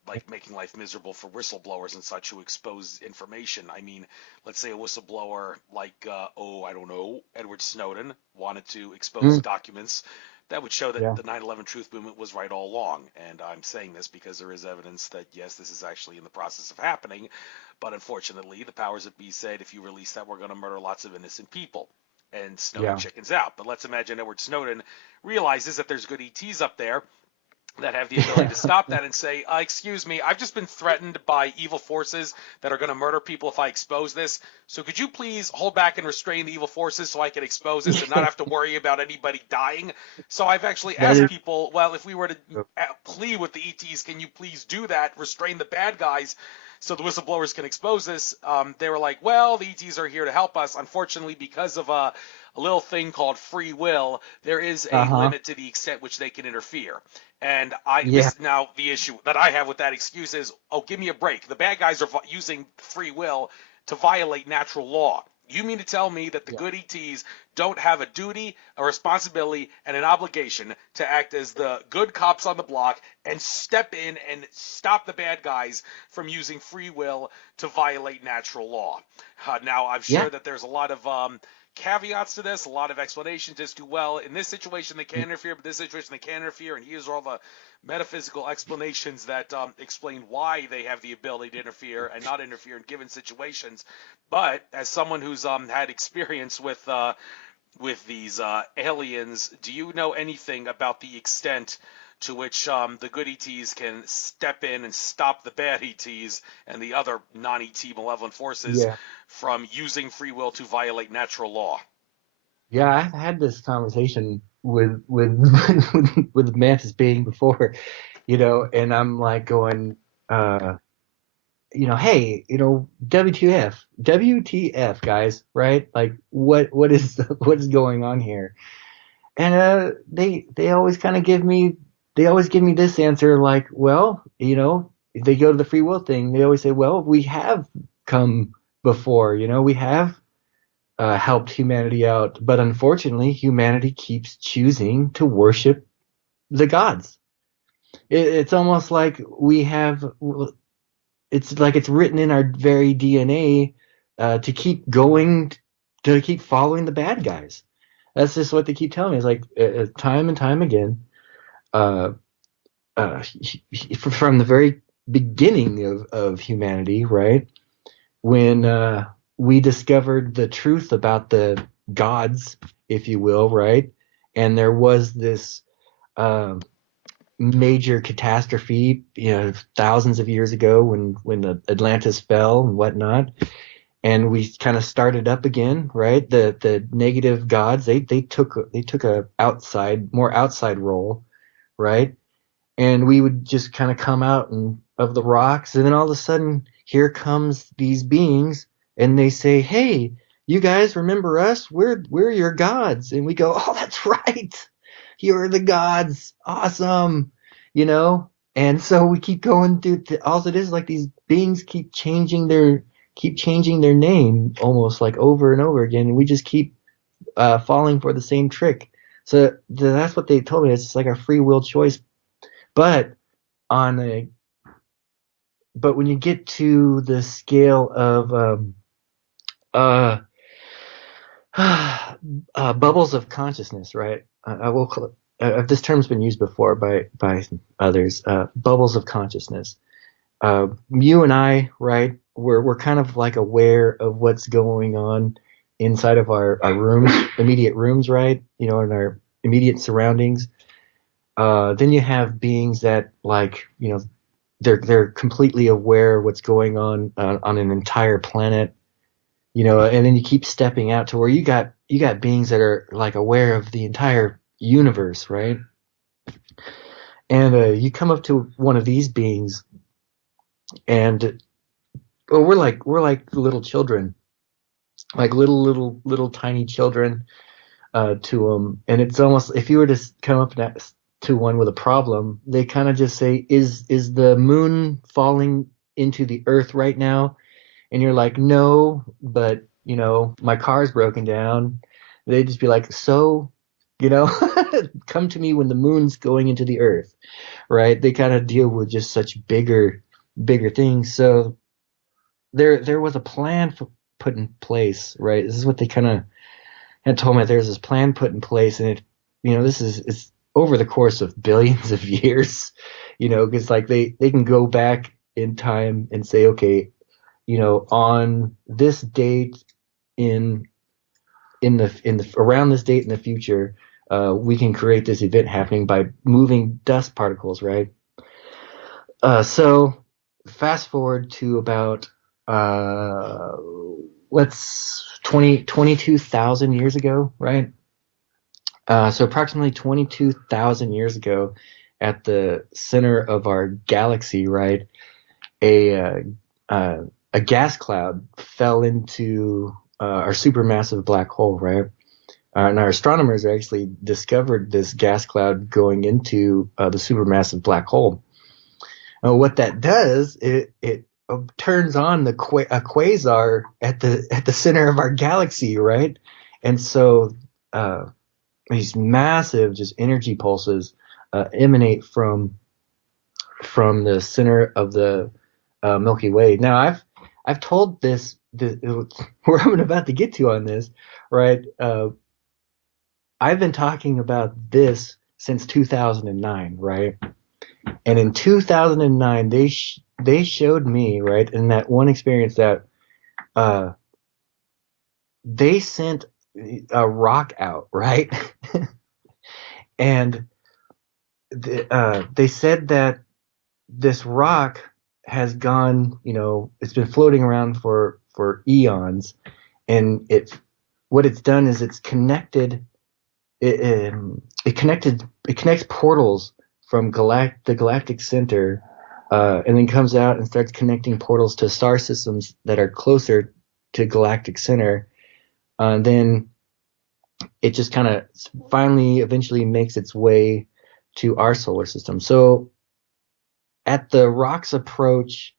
like making life miserable for whistleblowers and such who expose information. I mean, let's say a whistleblower like, I don't know, Edward Snowden wanted to expose Mm, documents that would show that yeah. the 9/11 truth movement was right all along. And I'm saying this because there is evidence that, yes, this is actually in the process of happening. But unfortunately, the powers that be said, if you release that, we're going to murder lots of innocent people. And Snowden Yeah. chickens out. But let's imagine Edward Snowden realizes that there's good ETs up there that have the ability to stop that and say, excuse me, I've just been threatened by evil forces that are going to murder people if I expose this. So could you please hold back and restrain the evil forces so I can expose this and not have to worry about anybody dying? So I've actually That asked is. people, well, if we were to plead with the ETs, can you please do that, restrain the bad guys so the whistleblowers can expose this? They were like, well, the ETs are here to help us. Unfortunately, because of a little thing called free will, there is a Uh-huh. limit to the extent which they can interfere. And Yeah. this now the issue that I have with that excuse is, oh, give me a break. The bad guys are using free will to violate natural law. You mean to tell me that the Yeah. good ETs don't have a duty, a responsibility, and an obligation to act as the good cops on the block and step in and stop the bad guys from using free will to violate natural law? Now, I'm Yeah. sure that there's a lot of caveats to this, a lot of explanations as to, well, in this situation they can't interfere, but this situation they can't interfere, and here's all the metaphysical explanations that explain why they have the ability to interfere and not interfere in given situations. But as someone who's had experience with these aliens, do you know anything about the extent to which the good ETs can step in and stop the bad ETs and the other non-ET malevolent forces Yeah. from using free will to violate natural law? Yeah. I've had this conversation with with Mantis being before, and I'm like going, uh, hey, WTF, guys, right? Like, what is what is going on here? And they always kind of they always give me this answer, like, well, if they go to the free will thing, they always say, well, we have come before, we have helped humanity out, but unfortunately, humanity keeps choosing to worship the gods. It's almost like it's like it's written in our very DNA to keep going, to keep following the bad guys. That's just what they keep telling me. It's like time and time again, uh, from the very beginning of humanity, right? When we discovered the truth about the gods, if you will, right? And there was this uh, major catastrophe, thousands of years ago when the Atlantis fell and whatnot, and we kind of started up again, right? The negative gods, they took a more outside role, right? And we would just kind of come out of the rocks, and then all of a sudden here comes these beings, and they say, hey, you guys remember us? We're your gods. And we go, oh, that's right, you're the gods, awesome, you know. And so we keep going through all it is, like, these beings keep changing their name almost like over and over again, and we just keep falling for the same trick. So that's what they told me. It's like a free will choice, but on a but when you get to the scale of uh, bubbles of consciousness, right? I will call it, this term's been used before by others. Bubbles of consciousness. You and I, right? We're kind of like aware of what's going on inside of our rooms, immediate rooms, right? In our immediate surroundings. Then you have beings that, like, they're completely aware of what's going on an entire planet, and then you keep stepping out to where you got beings that are like aware of the entire universe, right? And you come up to one of these beings, and well, we're like little children, like little tiny children to them, and it's almost, if you were to come up to one with a problem, they kind of just say, is the moon falling into the earth right now? And you're like, no, but my car's broken down. They'd just be like, so, you know, come to me when the moon's going into the earth, right? They kind of deal with just such bigger things. So there was a plan put in place, right? This is what they kind of had told me. There's this plan put in place, and this is it's over the course of billions of years, because like they can go back in time and say, okay, on this date in in the around this date in the future, we can create this event happening by moving dust particles, right? So fast forward to about let's 22,000 years ago, right? So approximately 22,000 years ago, at the center of our galaxy, right, a a gas cloud fell into our supermassive black hole, right? And our astronomers actually discovered this gas cloud going into the supermassive black hole. What that does, it turns on a quasar at the center of our galaxy, right? And so these massive just energy pulses emanate from the center of the Milky Way. Now, I've told this where I'm about to get to on this, right? I've been talking about this since 2009, right? And in 2009, they showed me, right, in that one experience that they sent a rock out, right? And they said that this rock has gone, it's been floating around for eons, and what it's done is it's connected. It connects portals from the galactic center, and then comes out and starts connecting portals to star systems that are closer to galactic center. Then it just kind of finally eventually makes its way to our solar system. So at the rock's approach,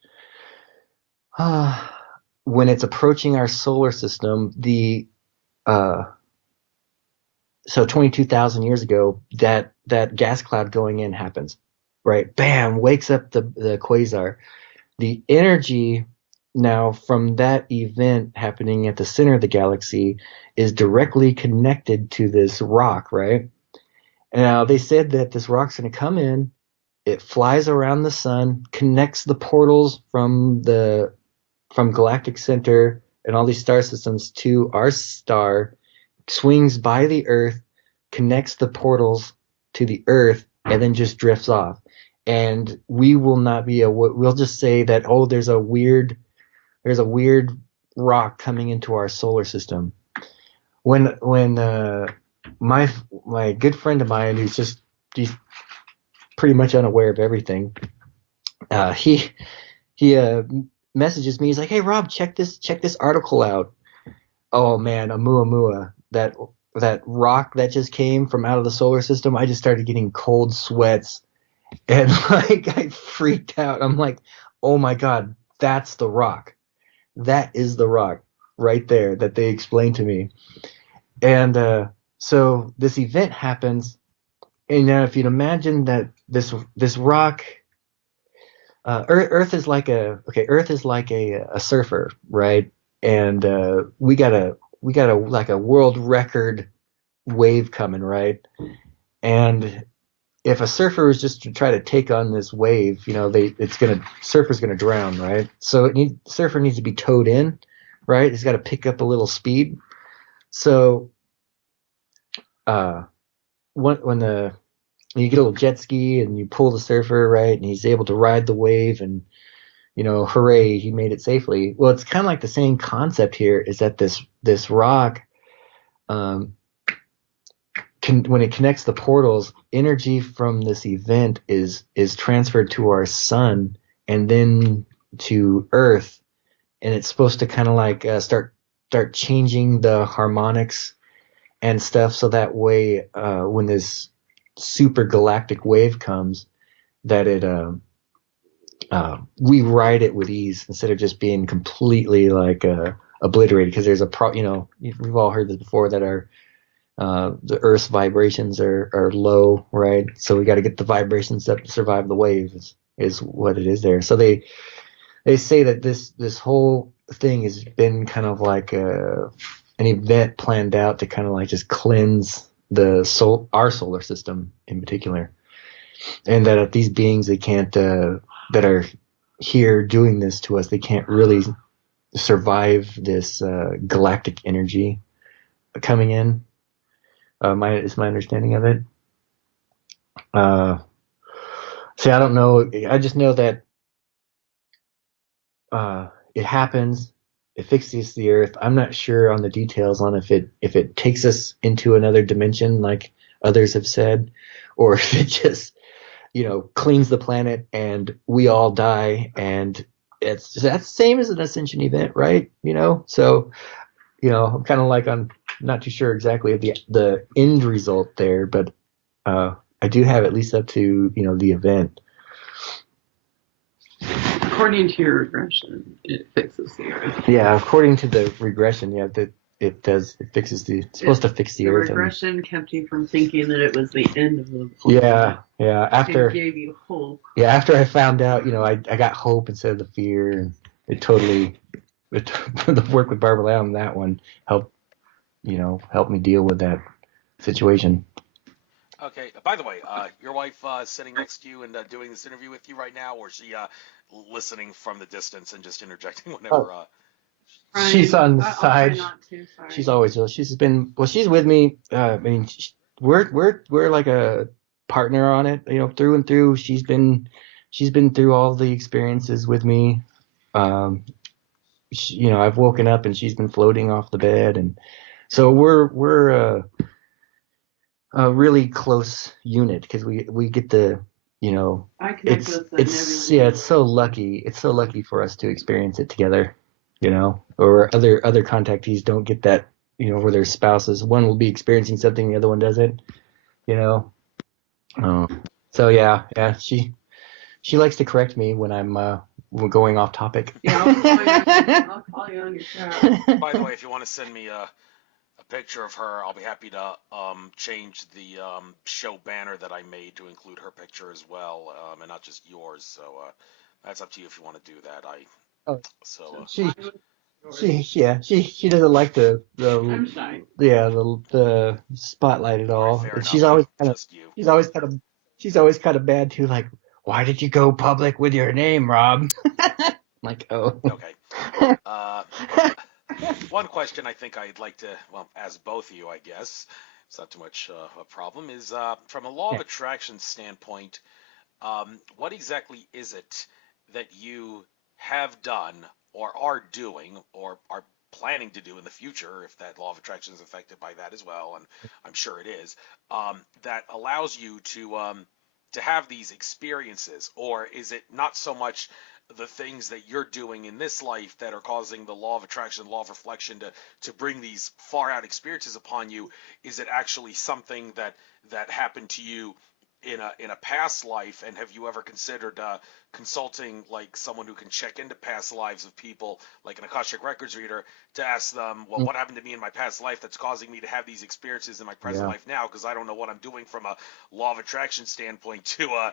when it's approaching our solar system, so 22,000 years ago, that gas cloud going in happens, right? Bam, wakes up the quasar. The energy now from that event happening at the center of the galaxy is directly connected to this rock, right? And now they said that this rock's going to come in, it flies around the sun, connects the portals from galactic center and all these star systems to our star, swings by the Earth, connects the portals to the Earth, and then just drifts off. And we will not be we'll just say that, oh, there's a weird rock coming into our solar system. When my good friend of mine, he's pretty much unaware of everything, he messages me. He's like, "Hey Rob, check this article out." Oh man, Oumuamua, that rock that just came from out of the solar system. I just started getting cold sweats, and like I freaked out. I'm like, "Oh my God, that's the rock. That is the rock right there that they explained to me." And so this event happens, and now if you'd imagine that this rock, Earth is like a surfer, right? And we got a like a world record wave coming, right? And if a surfer was just to try to take on this wave, surfer's gonna drown, right? So surfer needs to be towed in, right? He's got to pick up a little speed. So when you get a little jet ski and you pull the surfer, right, and he's able to ride the wave, and hooray, he made it safely. Well, it's kind of like the same concept here, is that this rock, when it connects the portals, energy from this event is transferred to our sun and then to Earth, and it's supposed to kind of like start changing the harmonics and stuff, so that way when this super galactic wave comes, that we ride it with ease instead of just being completely like obliterated. Because there's we've all heard this before, that The Earth's vibrations are low, right? So we got to get the vibrations up to survive the waves is what it is there. So they say that this whole thing has been kind of like an event planned out to kind of like just cleanse our solar system in particular, and that if these beings they can't that are here doing this to us, they can't really survive this galactic energy coming in. Is my understanding of it. See, I don't know. I just know that it happens. It fixes the Earth. I'm not sure on the details on if it takes us into another dimension, like others have said, or if it just cleans the planet and we all die, and that's the same as an ascension event, right? So I'm kind of like I'm not too sure exactly of the end result there, but I do have at least up to the event. According to your regression, it fixes the Earth. Yeah, according to the regression, yeah, that it does. It fixes it's supposed to fix the Earth. The regression kept you from thinking that it was the end of the planet. Yeah. After it gave you hope. Yeah, after I found out, I got hope instead of the fear, and the work with Barbara Lamb, that one helped me deal with that situation. Okay. By the way, your wife sitting next to you and doing this interview with you right now, or is she listening from the distance and just interjecting whenever? She's on the side. Not to, sorry. She's always she's with me. I mean, we're like a partner on it, through and through. She's been through all the experiences with me. I've woken up and she's been floating off the bed, and so we're a really close unit because we get the I connect with them it's so lucky. It's so lucky for us to experience it together, or other contactees don't get that, where their spouses, one will be experiencing something, the other one doesn't, so yeah, she likes to correct me when I'm going off topic. Yeah, I'll call you on your chat. By the way, if you want to send me a picture of her, I'll be happy to change the show banner that I made to include her picture as well, and not just yours. So that's up to you if you want to do that. She doesn't like the I'm shy. the spotlight at all. Right, and she's always kind of bad too. Like, why did you go public with your name, Rob? Like, oh. Okay. One question I think I'd like to, ask both of you, I guess, it's not too much a problem, is from a law of attraction standpoint, what exactly is it that you have done or are doing or are planning to do in the future, if that law of attraction is affected by that as well, and I'm sure it is, that allows you to have these experiences? Or is it not so much the things that you're doing in this life that are causing the law of attraction, law of reflection to bring these far out experiences upon you? Is it actually something that happened to you in a past life? And have you ever considered consulting like someone who can check into past lives of people, like an Akashic Records reader, to ask them, well, what happened to me in my past life that's causing me to have these experiences in my present life now? Because I don't know what I'm doing from a law of attraction standpoint to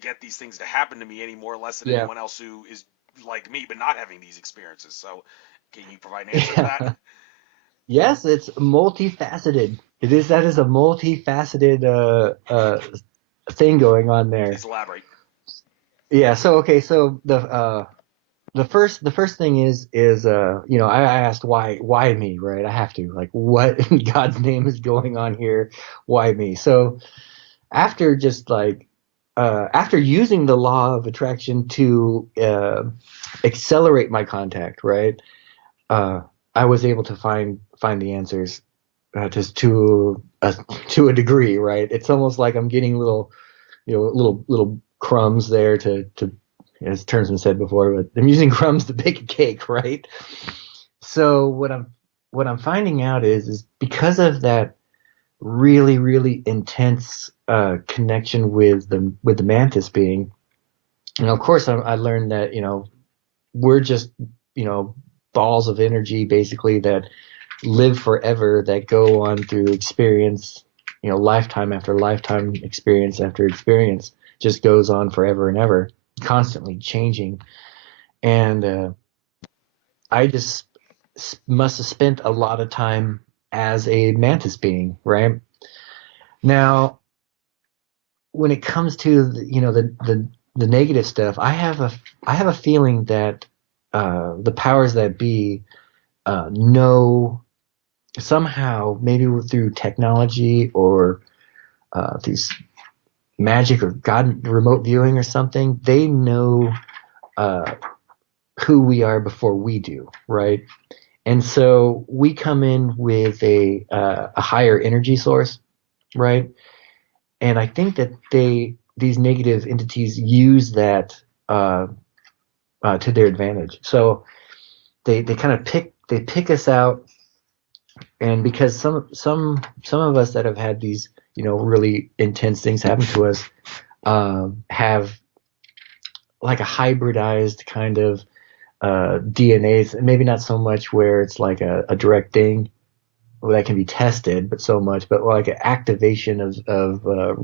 get these things to happen to me any more or less than anyone else who is like me but not having these experiences. So can you provide an answer to that? Yes, it's multifaceted. That is a multifaceted thing going on there. Please elaborate. Yeah. So okay. So the first thing is I asked why me, right? I have to, like, what in God's name is going on here? Why me? So after after using the law of attraction to accelerate my contact, right? I was able to find the answers just to a degree, right? It's almost like I'm getting little crumbs there to as terms been said before, but I'm using crumbs to bake a cake, right? So what I'm finding out is because of that really, really intense connection with the Mantis being, of course I learned that we're just balls of energy basically that live forever, that go on through experience, lifetime after lifetime, experience after experience, just goes on forever and ever, constantly changing. And I just must have spent a lot of time as a mantis being, right? Now, when it comes to the negative stuff, I have a feeling that the powers that be know somehow, maybe through technology or through magic or God remote viewing or something, they know uh, who we are before we do, right? And so we come in with a higher energy source, right? And I think that these negative entities use that uh, to their advantage. So they kind of pick us out, and because some of us that have had these really intense things happen to us have like a hybridized kind of DNA, maybe not so much where it's like a direct thing that can be tested, but so much, but like an activation of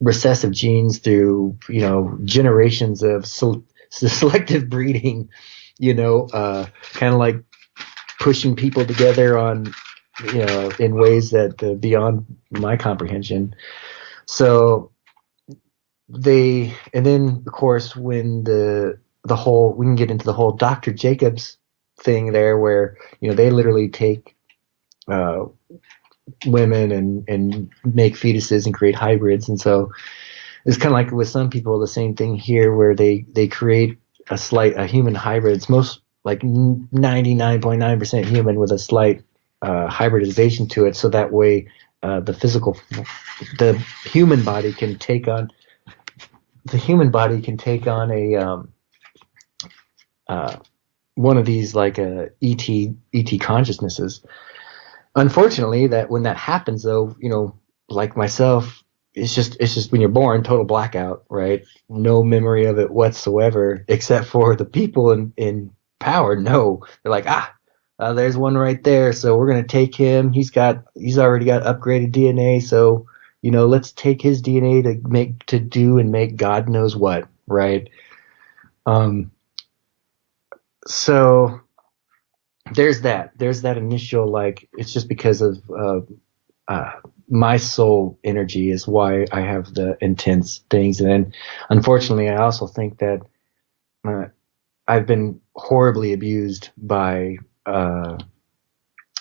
recessive genes through generations of selective breeding, kind of like pushing people together on in ways that beyond my comprehension. So and then of course when the whole, we can get into the whole Dr. Jacobs thing there, where they literally take uh, women and make fetuses and create hybrids. And so it's kind of like with some people the same thing here, where they create a human hybrid. It's most like 99.9% human with a slight hybridization to it, so that way the human body can take on a uh, one of these like ET consciousnesses. Unfortunately, that when that happens, though, like myself, it's just when you're born, total blackout, right? No memory of it whatsoever, except for the people in power. No, they're like, there's one right there, so we're gonna take him. He's already got upgraded DNA, so let's take his DNA to do and make God knows what, right? Um, so there's that initial, like, it's just because of uh, my soul energy is why I have the intense things. And then unfortunately I also think that uh, I've been horribly abused by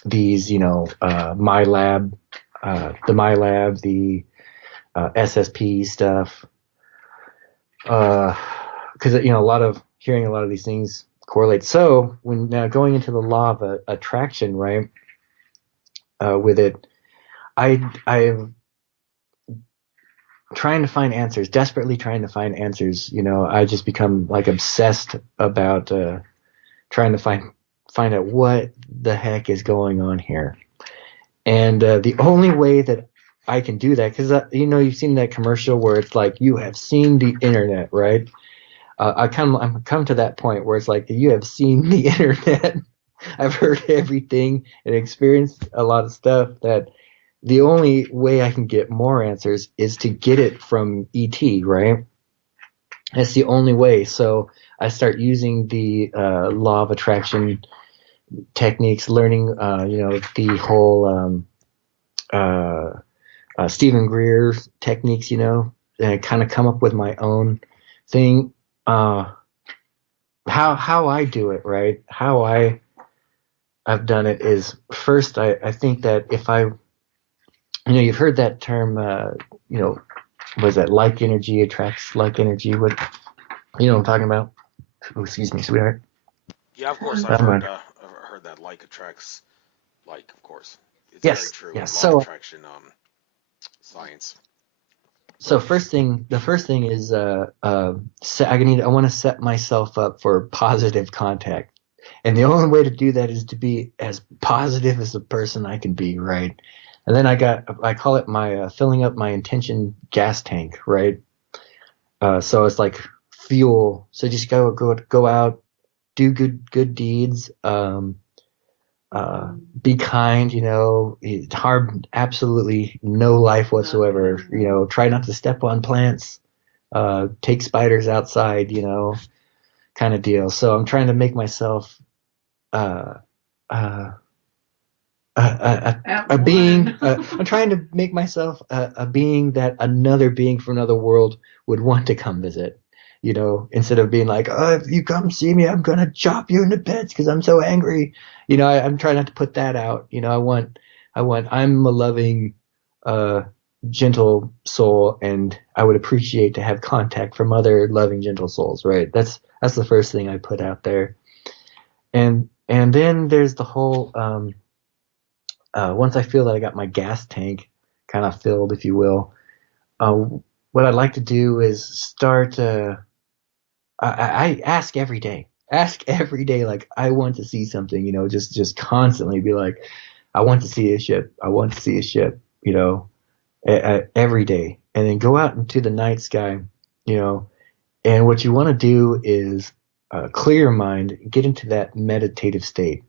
these my lab, the SSP stuff, because hearing a lot of these things correlate. So when now going into the law of attraction, right, with it, I'm trying to find answers, desperately trying to find answers. I just become like obsessed about trying to find out what the heck is going on here. And the only way that I can do that, because you've seen that commercial where it's like, you have seen the internet, right? I'm come to that point where it's like, you have seen the internet. I've heard everything and experienced a lot of stuff, that the only way I can get more answers is to get it from ET, right? That's the only way. So I start using the law of attraction techniques, learning, the whole Stephen Greer techniques, and kind of come up with my own thing. How I do it, right? How I've done it is, first, I think that if you've heard that term, was that like energy attracts like energy? What I'm talking about? Oh, excuse me, sweetheart. Yeah, of course, I've heard that like attracts like, of course. It's very Yes, true. yes. Law of So, attraction, science. the first thing is, I want to set myself up for positive contact, and the only way to do that is to be as positive as a person I can be, right? And then I call it my filling up my intention gas tank, right? So it's like fuel. So just go out, do good deeds, be kind, harm absolutely no life whatsoever, try not to step on plants, take spiders outside, kind of deal. So I'm trying to make myself, uh, uh, a being. I'm trying to make myself a being that another being from another world would want to come visit. Instead of being like, oh, if you come see me, I'm gonna chop you into bits because I'm so angry. I'm trying not to put that out. I'm a loving, uh, gentle soul, and I would appreciate to have contact from other loving, gentle souls. Right? That's the first thing I put out there, and then there's the whole once I feel that I got my gas tank kind of filled, if you will, uh, what I'd like to do is start. I ask every day. Ask every day, like I want to see something. Just constantly be like, I want to see a ship. I want to see a ship. Every day, and then go out into the night sky. You know, and what you want to do is clear your mind, get into that meditative state.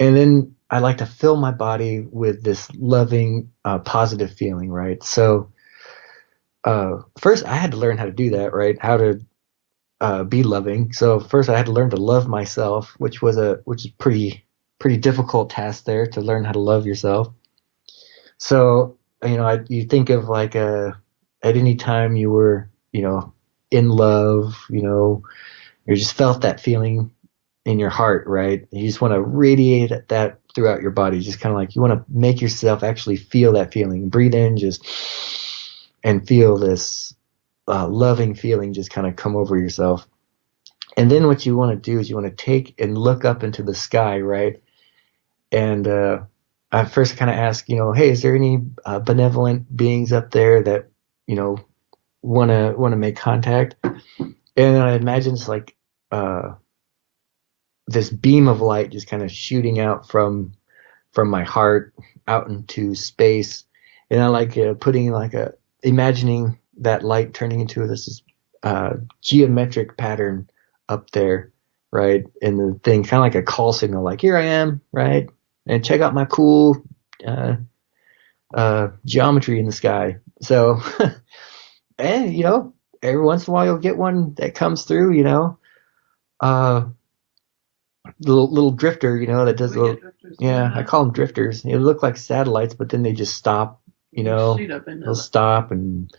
And then I like to fill my body with this loving, positive feeling, right? So, first I had to learn how to do that, right? How to be loving. So first I had to learn to love myself, which is pretty difficult task there to learn how to love yourself. So, you think of like at any time you were, in love, you just felt that feeling in your heart, right? You just want to radiate that throughout your body. Just kind of like you want to make yourself actually feel that feeling. Breathe in, just and feel this loving feeling just kind of come over yourself. And then what you want to do is you want to take and look up into the sky, right? And I first kind of ask, hey, is there any benevolent beings up there that you know want to make contact? And I imagine it's like this beam of light just kind of shooting out from my heart out into space, and I like putting like a imagining that light turning into this geometric pattern up there, right? And the thing kind of like a call signal, like here I am, right? And check out my cool uh, geometry in the sky. So, and every once in a while you'll get one that comes through, uh, little drifter, that does little, yeah, I call them drifters. They look like satellites, but then they just stop, they'll stop and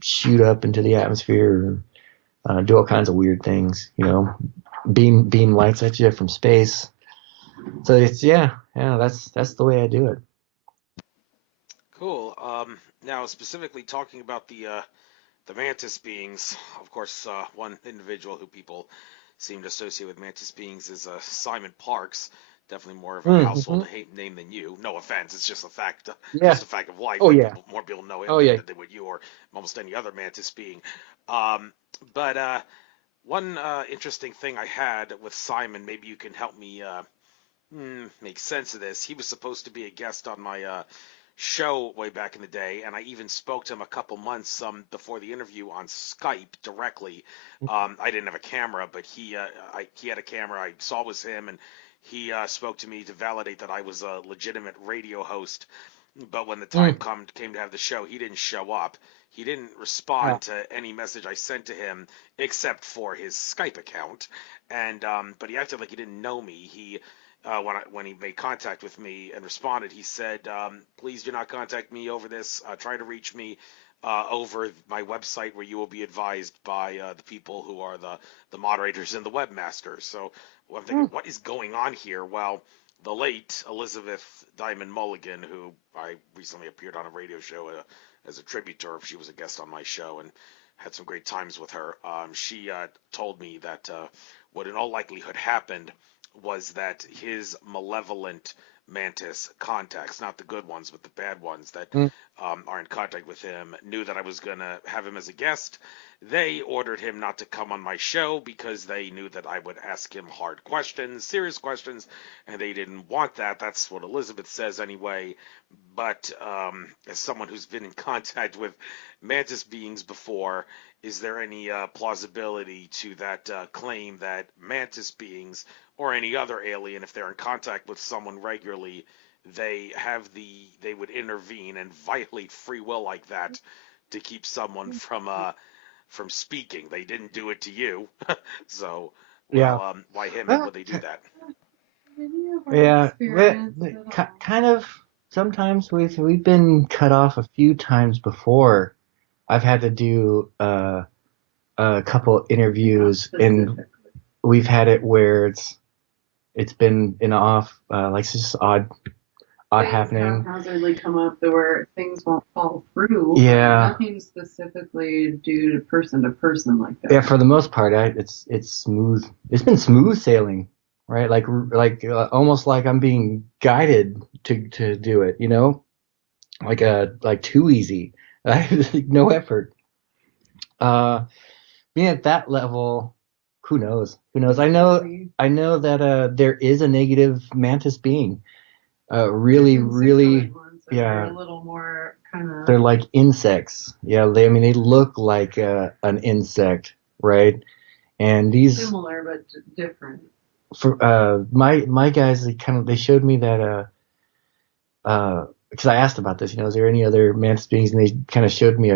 shoot up into the atmosphere, do all kinds of weird things, beam lights at you from space. So it's yeah, that's the way I do it. Cool. Now, specifically talking about the Mantis beings, of course, one individual who people seem to associate with Mantis beings is Simon Parks. Definitely more of a household name than you. No offense, it's just a fact, Yeah. just a fact of life. Oh Like yeah. more people know him Oh yeah. than they would you or almost any other Mantis being. But one interesting thing I had with Simon, maybe you can help me make sense of this. He was supposed to be a guest on my show way back in the day, and I even spoke to him a couple months before the interview on Skype directly. I didn't have a camera, but he had a camera. I saw it was him, and he spoke to me to validate that I was a legitimate radio host. But when the time came to have the show, he didn't show up. He didn't respond to any message I sent to him except for his Skype account, and but he acted like he didn't know me. He when he made contact with me and responded, he said, "Please do not contact me over this. Try to reach me over my website, where you will be advised by the people who are the moderators and the webmasters." So I'm thinking, what is going on here? Well, the late Elizabeth Diamond Mulligan, who I recently appeared on a radio show as a tribute to her, she was a guest on my show and had some great times with her. She told me that what in all likelihood happened was that his malevolent Mantis contacts, not the good ones, but the bad ones that are in contact with him, knew that I was going to have him as a guest, They ordered him not to come on my show because they knew that I would ask him hard questions, serious questions, and they didn't want that. That's what Elizabeth says anyway. But as someone who's been in contact with Mantis beings before, is there any plausibility to that claim that Mantis beings or any other alien, if they're in contact with someone regularly, they would intervene and violate free will like that to keep someone from speaking? They didn't do it to you, so why him, and would they do that? Yeah, kind of. Sometimes we've been cut off a few times before. I've had to do a couple interviews, and we've had it where it's been an off, like it's just odd things happening. haphazardly come up where things won't fall through. Yeah. Nothing specifically due to person like that. Yeah, for the most part, it's smooth. It's been smooth sailing, right? Like almost like I'm being guided to do it, you know? Like too easy. No effort. Being at that level, who knows? Who knows? I know that there is a negative Mantis being. Really, they're a little more kind of. They're like insects. Yeah, they look like an insect, right? And these similar but different. For my guys, they showed me that because I asked about this, is there any other Mantis beings, and they kind of showed me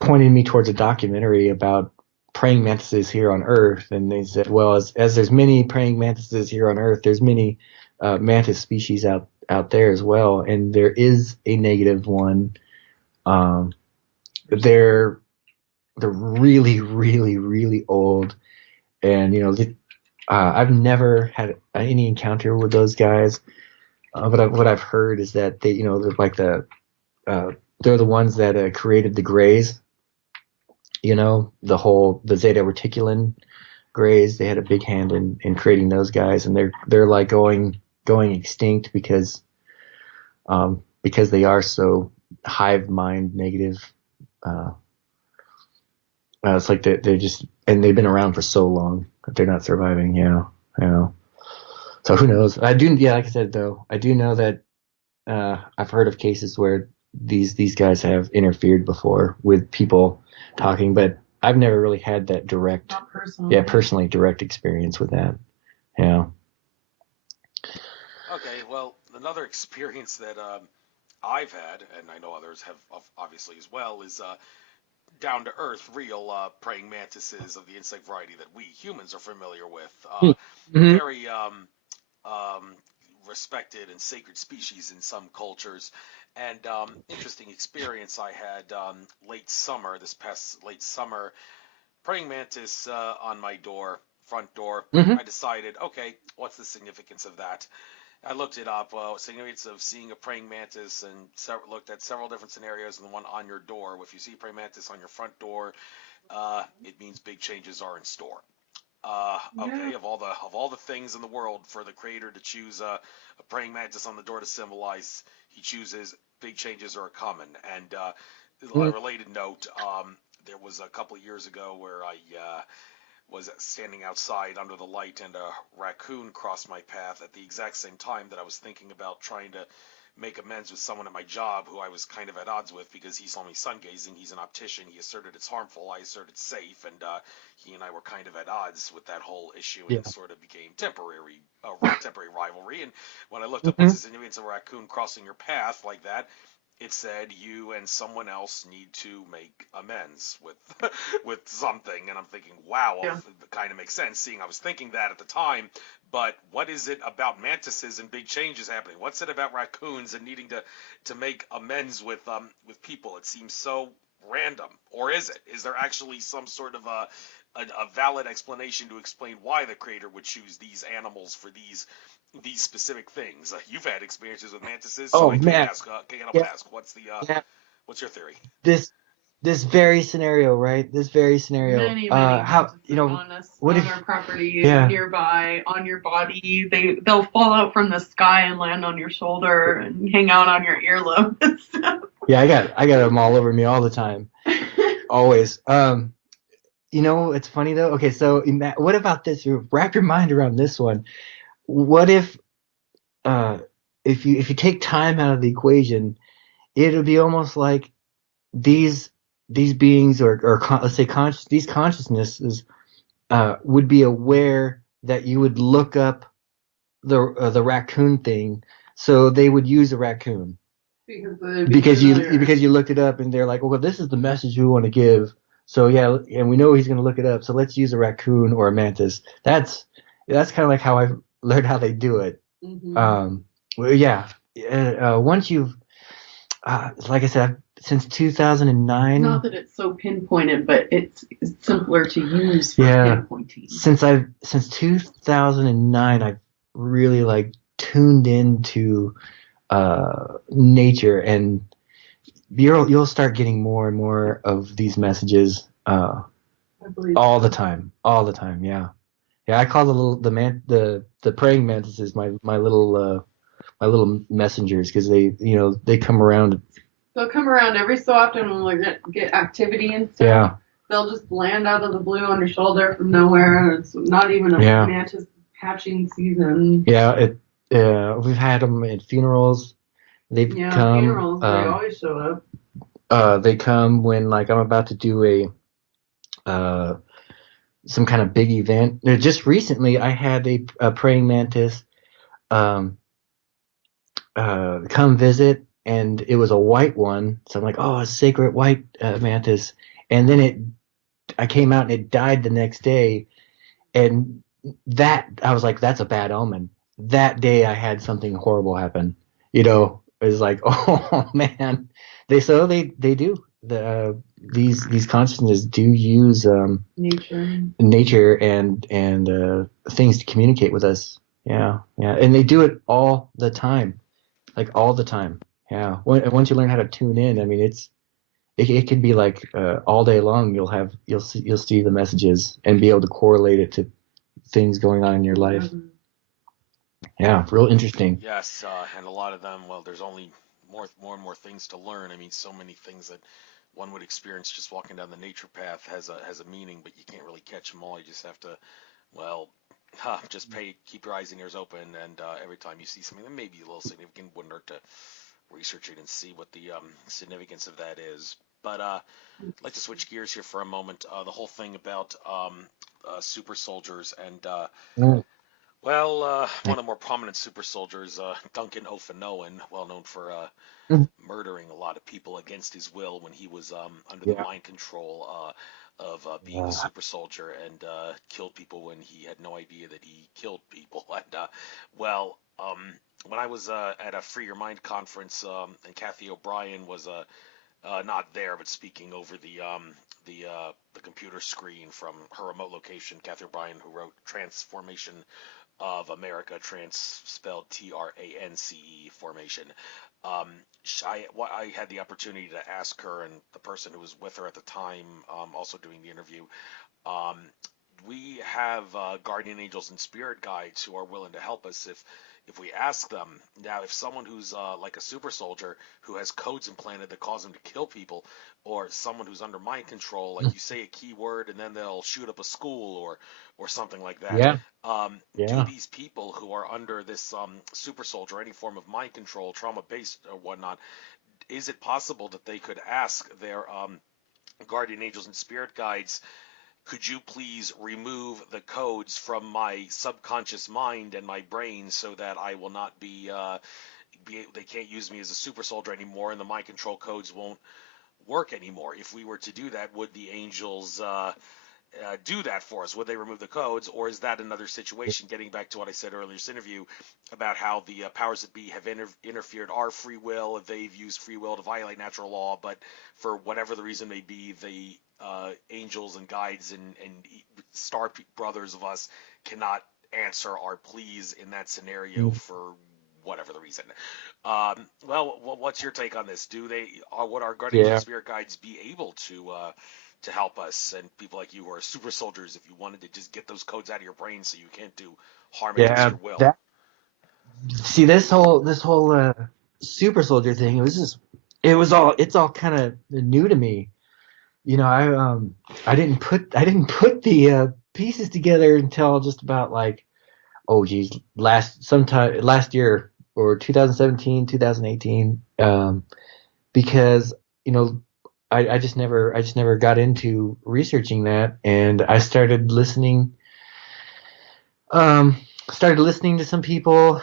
pointed me towards a documentary about praying mantises here on Earth, and they said, well, as there's many praying mantises here on Earth, there's many mantis species out there as well, and there is a negative one. They're really, really, really old, and I've never had any encounter with those guys, but what I've heard is that they're like they're the ones that created the Greys. The Zeta Reticulans Greys. They had a big hand in creating those guys, and they're like going extinct because they are so hive mind negative. It's like they're just, and they've been around for so long that they're not surviving. So who knows? Like I said, though, I do know that I've heard of cases where these guys have interfered before with people talking, but I've never really had that personally direct experience with that. Yeah. Okay, well, another experience that I've had, and I know others have obviously as well, is down to earth, real praying mantises of the insect variety that we humans are familiar with. Very respected and sacred species in some cultures. And interesting experience I had this past late summer, praying mantis on my front door. I decided, okay, what's the significance of that? I looked it up. Significance of seeing a praying mantis, and looked at several different scenarios, and the one on your door. If you see a praying mantis on your front door, it means big changes are in store. Okay, of all the things in the world for the creator to choose a praying mantis on the door to symbolize, he chooses big changes are coming. And a related note, there was a couple of years ago where I was standing outside under the light, and a raccoon crossed my path at the exact same time that I was thinking about trying to make amends with someone at my job who I was kind of at odds with because he saw me sun gazing. He's an optician. He asserted it's harmful. I asserted it's safe, and he and I were kind of at odds with that whole issue, and it sort of became temporary rivalry. And when I looked up what's the significance of a raccoon crossing your path like that, it said you and someone else need to make amends with with something. And I'm thinking, wow, well, it kind of makes sense, seeing I was thinking that at the time. But what is it about mantises and big changes happening? What's it about raccoons and needing to make amends with people? It seems so random. Or is it? Is there actually some sort of a valid explanation to explain why the creator would choose these animals for these specific things? You've had experiences with mantises, so I can't help but ask. What's your theory? This very scenario, right? This very scenario. Many how on our property, nearby, on your body. They'll fall out from the sky and land on your shoulder and hang out on your earlobe and stuff. Yeah, I got them all over me all the time. always. It's funny though. Okay, so what about this? Wrap your mind around this one. What uh, if you take time out of the equation, it would be almost like these these beings let's say these consciousnesses would be aware that you would look up the raccoon thing, so they would use a raccoon because you looked it up and they're like, well, this is the message we want to give. So yeah, and we know he's going to look it up, so let's use a raccoon or a mantis. That's kind of like how I learned how they do it. Well, yeah. Once you've like I said, since 2009. Not that it's so pinpointed, but it's simpler to use for pinpointing. Since 2009, I've really like tuned into nature, and you'll start getting more and more of these messages all the time. Yeah. Yeah, I call the praying mantises my little messengers, because they come around. They'll come around every so often when we get activity and stuff. Yeah. They'll just land out of the blue on your shoulder from nowhere. It's not even a mantis hatching season. Yeah, we've had them at funerals. They've come. Funerals. They always show up. They come when like I'm about to do some kind of big event. Just recently, I had a praying mantis come visit, and it was a white one. So I'm like, oh, a sacred white mantis. And then I came out and it died the next day. And I was like, that's a bad omen. That day I had something horrible happen. It was like, oh man. They do. These consciousnesses do use nature and things to communicate with us. Yeah. And they do it all the time. Like all the time. Yeah. Once you learn how to tune in, I mean, it can be like all day long. You'll see the messages and be able to correlate it to things going on in your life. Mm-hmm. Yeah, real interesting. Yes, and a lot of them. Well, there's only more and more things to learn. I mean, so many things that one would experience just walking down the nature path has a meaning, but you can't really catch them all. You just have to, just keep your eyes and ears open, and every time you see something that may be a little significant, wouldn't hurt to research it and see what the significance of that is. But I'd like to switch gears here for a moment. The whole thing about super soldiers and one of the more prominent super soldiers, Duncan O'Fanoan, well known for murdering a lot of people against his will when he was under the mind control of being a super soldier, and killed people when he had no idea that he killed people. And when I was at a Free Your Mind conference, and Kathy O'Brien was not there, but speaking over the computer screen from her remote location. Kathy O'Brien, who wrote Transformation of America, spelled Trance formation. I had the opportunity to ask her, and the person who was with her at the time, also doing the interview. We have guardian angels and spirit guides who are willing to help us if we ask them. Now, if someone who's like a super soldier who has codes implanted that cause them to kill people, or someone who's under mind control, like you say a key word and then they'll shoot up a school or something like that. Do these people who are under this super soldier, any form of mind control, trauma-based or whatnot, is it possible that they could ask their guardian angels and spirit guides, could you please remove the codes from my subconscious mind and my brain so that I will not they can't use me as a super soldier anymore, and the mind control codes won't work anymore? If we were to do that, would the angels do that for us? Would they remove the codes, or is that another situation? Getting back to what I said earlier in this interview about how the powers that be have interfered our free will, they've used free will to violate natural law, but for whatever the reason may be, the angels and guides and star brothers of us cannot answer our pleas in that scenario for whatever the reason. What's your take on this? Would our guardian and spirit guides be able to help us, and people like you who are super soldiers, if you wanted to just get those codes out of your brain so you can't do harm against your will? See, this whole super soldier thing, it's all kind of new to me. I didn't put the pieces together until just about like, oh geez, last year, or 2017, 2018, because you know I just never got into researching that, and I um started listening to some people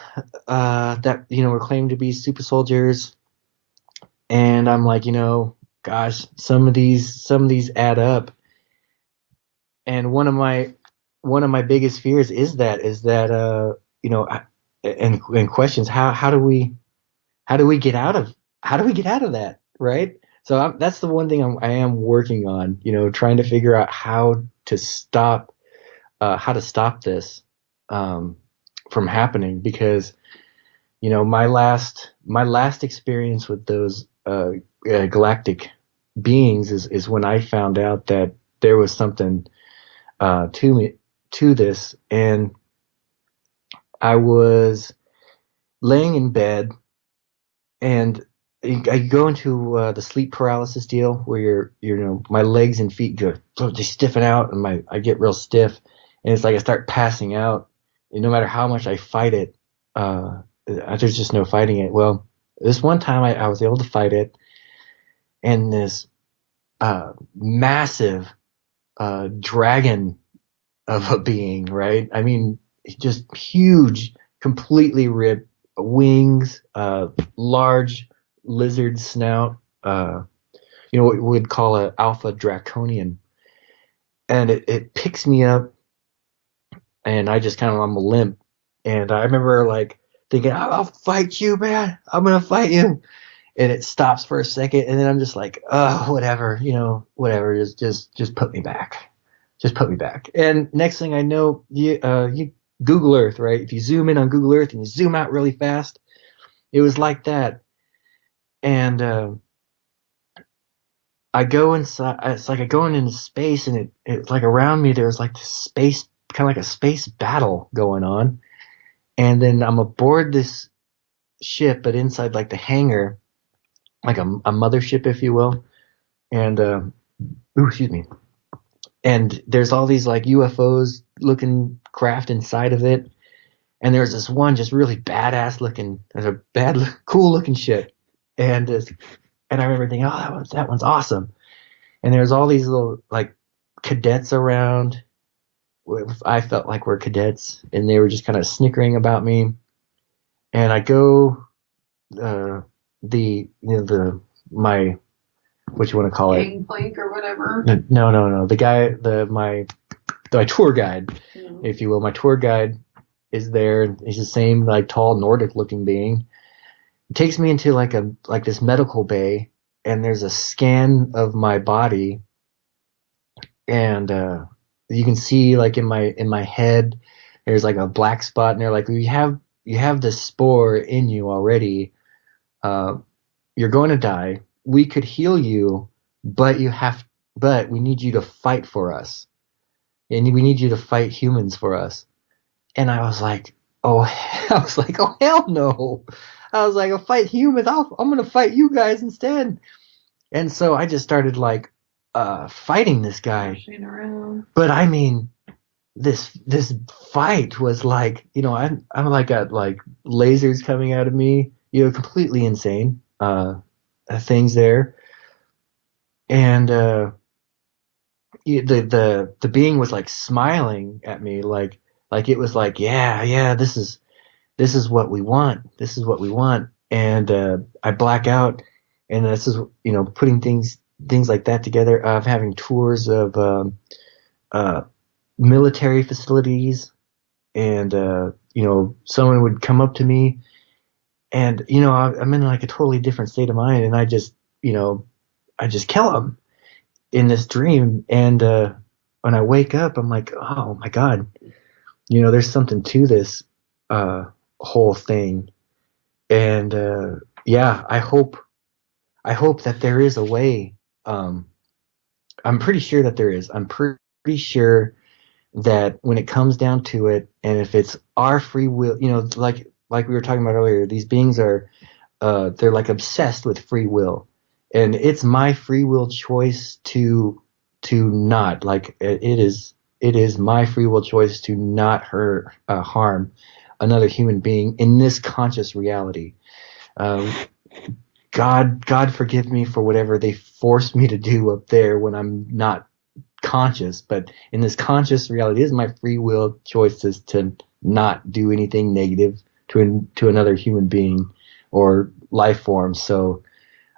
that were claimed to be super soldiers, and I'm like, gosh, some of these add up. And one of my biggest fears is that you know and questions, how do we get out of that, right? So that's the one thing I am working on, trying to figure out how to stop this um, from happening, because my last experience with those galactic beings is when I found out that there was something to me to this, and I was laying in bed, and I go into the sleep paralysis deal where my legs and feet they stiffen out, and I get real stiff, and it's like I start passing out, and no matter how much I fight it, there's just no fighting it. Well, this one time I was able to fight it, and this massive dragon of a being, right? I mean, just huge, completely ripped wings, large lizard snout, what we would call an alpha draconian. And it picks me up, and I just kind of, I'm a limp. And I remember like thinking, I'll fight you, man. I'm going to fight you. And it stops for a second. And then I'm just like, oh, whatever, whatever. Just put me back. Just put me back. And next thing I know, you Google Earth, right? If you zoom in on Google Earth and you zoom out really fast, it was like that. And I go inside. It's like I going into space, and it's like around me there's like this space, kind of like a space battle going on. And then I'm aboard this ship, but inside like the hangar, like a mothership, if you will. And excuse me. And there's all these like UFOs looking craft inside of it. And there's this one just really badass looking, there's a cool looking ship. And I remember thinking, oh, that one's awesome. And there's all these little like cadets around. I felt like we're cadets, and they were just kind of snickering about me. And I go, my, what you want to call it? Gangplank or whatever. No. The guy, my tour guide, if you will, my tour guide is there. He's the same like tall Nordic looking being. He takes me into like this medical bay, and there's a scan of my body, and you can see like in my head there's like a black spot, and they're like, you have this spore in you already. You're going to die. We could heal you, but we need you to fight for us, and we need you to fight humans for us. And I was like, oh, hell no. I was like, I'll fight humans. I'm going to fight you guys instead. And so I just started like fighting this guy. But I mean, this fight was like, I'm like got like lasers coming out of me, completely insane things there. And the being was like smiling at me, like it was like, yeah, this is what we want. This is what we want. And I black out, and this is, putting things like that together, of having tours of military facilities, and someone would come up to me, and I'm in like a totally different state of mind, and I just kill them in this dream. And when I wake up, I'm like, oh my God, there's something to this whole thing. And yeah, I hope that there is a way. I'm pretty sure that there is. I'm pretty sure that when it comes down to it, and if it's our free will, like we were talking about earlier, these beings are they're like obsessed with free will. and it's my free will choice to not, like, it is my free will choice to not hurt, harm another human being in this conscious reality. Um, God forgive me for whatever they forced me to do up there when I'm not conscious, but in this conscious reality, it is my free will choices to not do anything negative to another human being or life form. So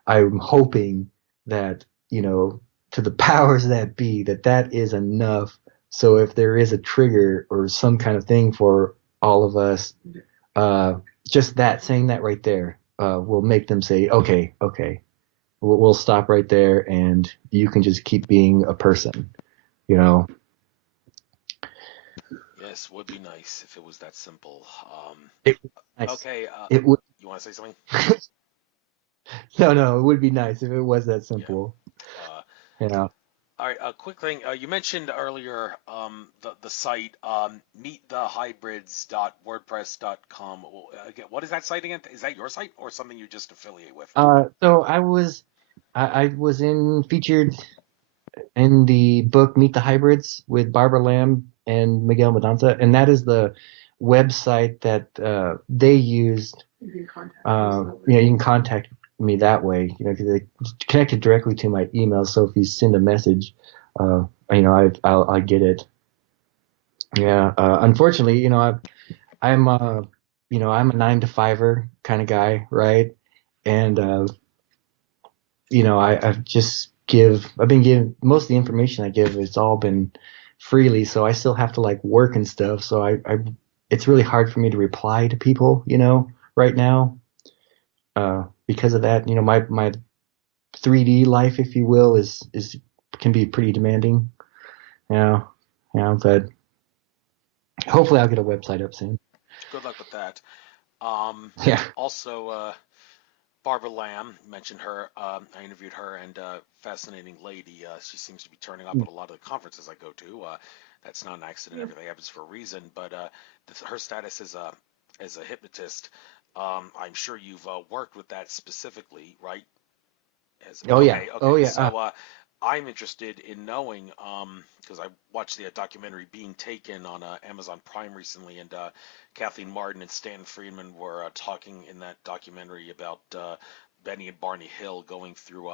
I'm hoping that, to the powers that be, that is enough. So if there is a trigger or some kind of thing for all of us, uh, just that, saying that right there, will make them say, okay, okay, we'll stop right there, and you can just keep being a person, you know. Yes, would be nice if it was that simple. It nice. Okay, It would. you want to say something? No, no, it would be nice if it was that Yeah. simple. Uh, You know. all right, a quick thing. You mentioned earlier the site meetthehybrids.wordpress.com. Well, again, what is that site again? Is that your site or something you just affiliate with? So I was in featured in the book Meet the Hybrids with Barbara Lamb and Miguel Medonza, and that is the website that they used. You can contact You can contact me that way. 'Cause they connected directly to my email. So if you send a message, I get it. Yeah. Unfortunately, I'm I'm a 9 to 5er kind of guy, right? And I've been given most of the information I give, it's all been freely, so I still have to like work and stuff. So it's really hard for me to reply to people, right now, because of that. My 3D life, if you will, is can be pretty demanding. Yeah, yeah, but hopefully I'll get a website up soon. Good luck with that. Um, Yeah. Also, Barbara Lamb, mentioned her. I interviewed her, and fascinating lady. She seems to be turning up at a lot of the conferences I go to. That's not an accident. Everything happens for a reason. But her status as a hypnotist, I'm sure you've worked with that specifically, right? Oh yeah. Okay, Oh okay. yeah. So I'm interested in knowing because I watched the documentary Being Taken on Amazon Prime recently, and Kathleen Martin and Stanton Friedman were talking in that documentary about Benny and Barney Hill going through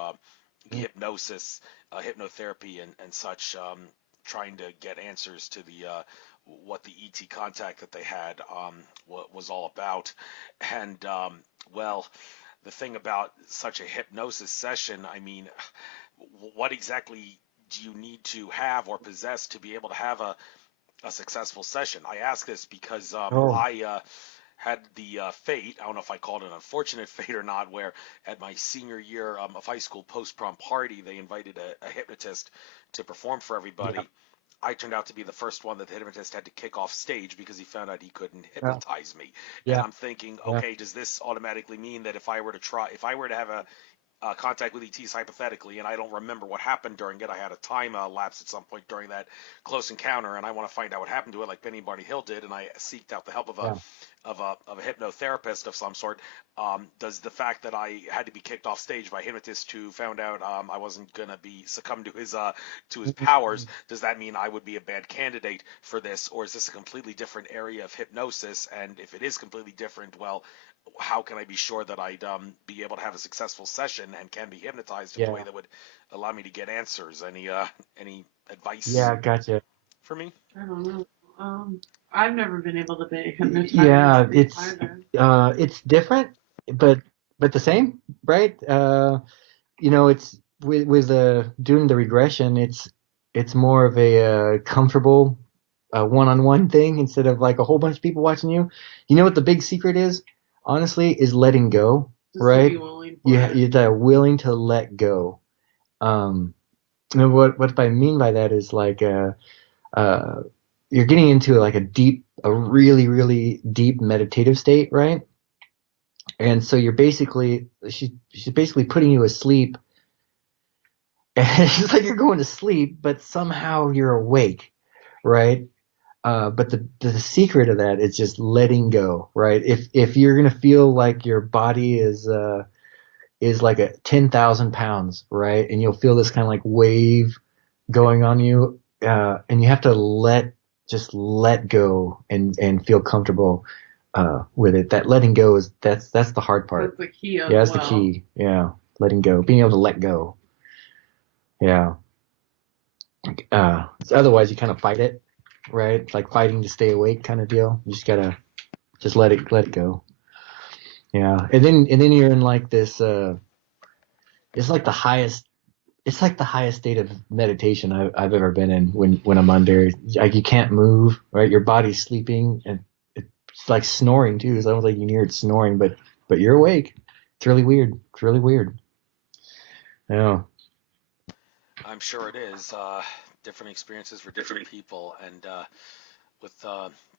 hypnosis, hypnotherapy, and such, trying to get answers to the what the ET contact that they had what was all about, and well the thing about such a hypnosis session, I mean, what exactly do you need to have or possess to be able to have a successful session? I ask this because Oh. I had the fate, I don't know if I called it an unfortunate fate or not, where at my senior year of high school post-prom party, they invited a hypnotist to perform for Yeah. everybody. I turned out to be the first one that the hypnotist had to kick off stage because he found out he couldn't Yeah. hypnotize me. And Yeah. I'm thinking, Yeah. okay, does this automatically mean that if I were to have a contact with ETs hypothetically, and I don't remember what happened during it. I had a time lapse at some point during that close encounter, and I want to find out what happened to it, like Benny Barney Hill did, and I seeked out the help of a Yeah. hypnotherapist of some sort. Does the fact that I had to be kicked off stage by a hypnotist who found out I wasn't gonna be succumb to his powers, does that mean I would be a bad candidate for this, or is this a completely different area of hypnosis? And if it is completely different, well, how can I be sure that I'd be able to have a successful session and can be hypnotized in a way Yeah. that would allow me to get answers? Any advice Yeah. Gotcha. for me? I don't know. I've never been able to be hypnotized Yeah, either. it's different, but the same, right? It's with doing the regression, it's more of a comfortable one-on-one thing instead of like a whole bunch of people watching you. You know what the big secret is? Honestly, is letting go, Just to right? be willing for it. You're willing to let go. Um, and what I mean by that is like uh, you're getting into like a really, really deep meditative state, right? And so she's basically putting you asleep, and it's like you're going to sleep, but somehow you're awake, right? But the secret of that is just letting go, right? If you're gonna feel like your body is is like a 10,000 pounds, right? And you'll feel this kind of like wave going on you, and you have to just let go and feel comfortable with it. That letting go that's the hard part. That's the key as Yeah, that's well. the key. Yeah, letting go, being able to let go. Yeah. Otherwise, you kind of fight it, right? It's like fighting to stay awake kind of deal. You just gotta just let it go. Yeah, and then you're in like this. It's like the highest. It's like the highest state of meditation I've ever been in when I'm under. Like you can't move, right? Your body's sleeping, and it's like snoring too. It's almost like you can hear it snoring, but you're awake. It's really weird. It's really weird. Yeah. I'm sure it is. Different experiences for different people, and with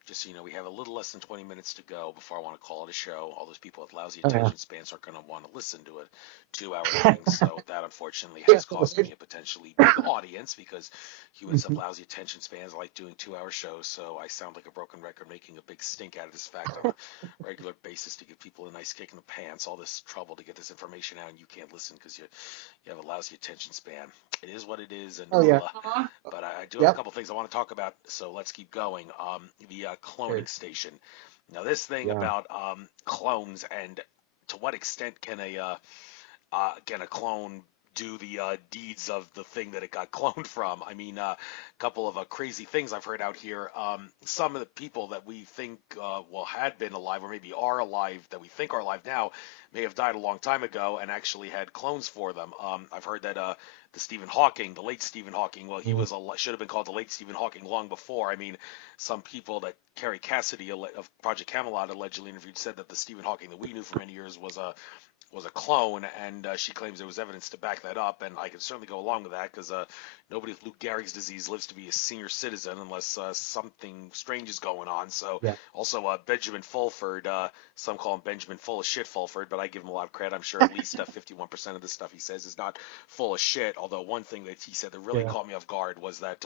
just so you know, we have a little less than 20 minutes to go before I want to call it a show. All those people with lousy Oh, attention spans are going to want to listen to a 2 hour thing. So that unfortunately yeah. has cost me a potentially big audience because humans have lousy attention spans. I like doing 2 hour shows, so I sound like a broken record making a big stink out of this fact on a regular basis to give people a nice kick in the pants. All this trouble to get this information out, and you can't listen because you have a lousy attention span. It is what it is, and Oh yeah. but I do have a Yep. couple things I want to talk about, so let's keep going. The cloning Sure. station. Now, this thing Yeah. about clones and to what extent can a clone do the deeds of the thing that it got cloned from? I mean, a couple of crazy things I've heard out here. Some of the people that we think, had been alive or maybe are alive, that we think are alive now, may have died a long time ago and actually had clones for them. I've heard that the Stephen Hawking, the late Stephen Hawking, well, he Mhm. was should have been called the late Stephen Hawking long before. I mean, some people that Carrie Cassidy of Project Camelot allegedly interviewed said that the Stephen Hawking that we knew for many years was a clone, and she claims there was evidence to back that up, and I can certainly go along with that because nobody with Lou Gehrig's disease lives to be a senior citizen unless something strange is going on. So Yeah. also Benjamin Fulford, some call him Benjamin full of shit Fulford, but I give him a lot of credit. I'm sure at least 51% of the stuff he says is not full of shit, although one thing that he said that really Yeah. caught me off guard was that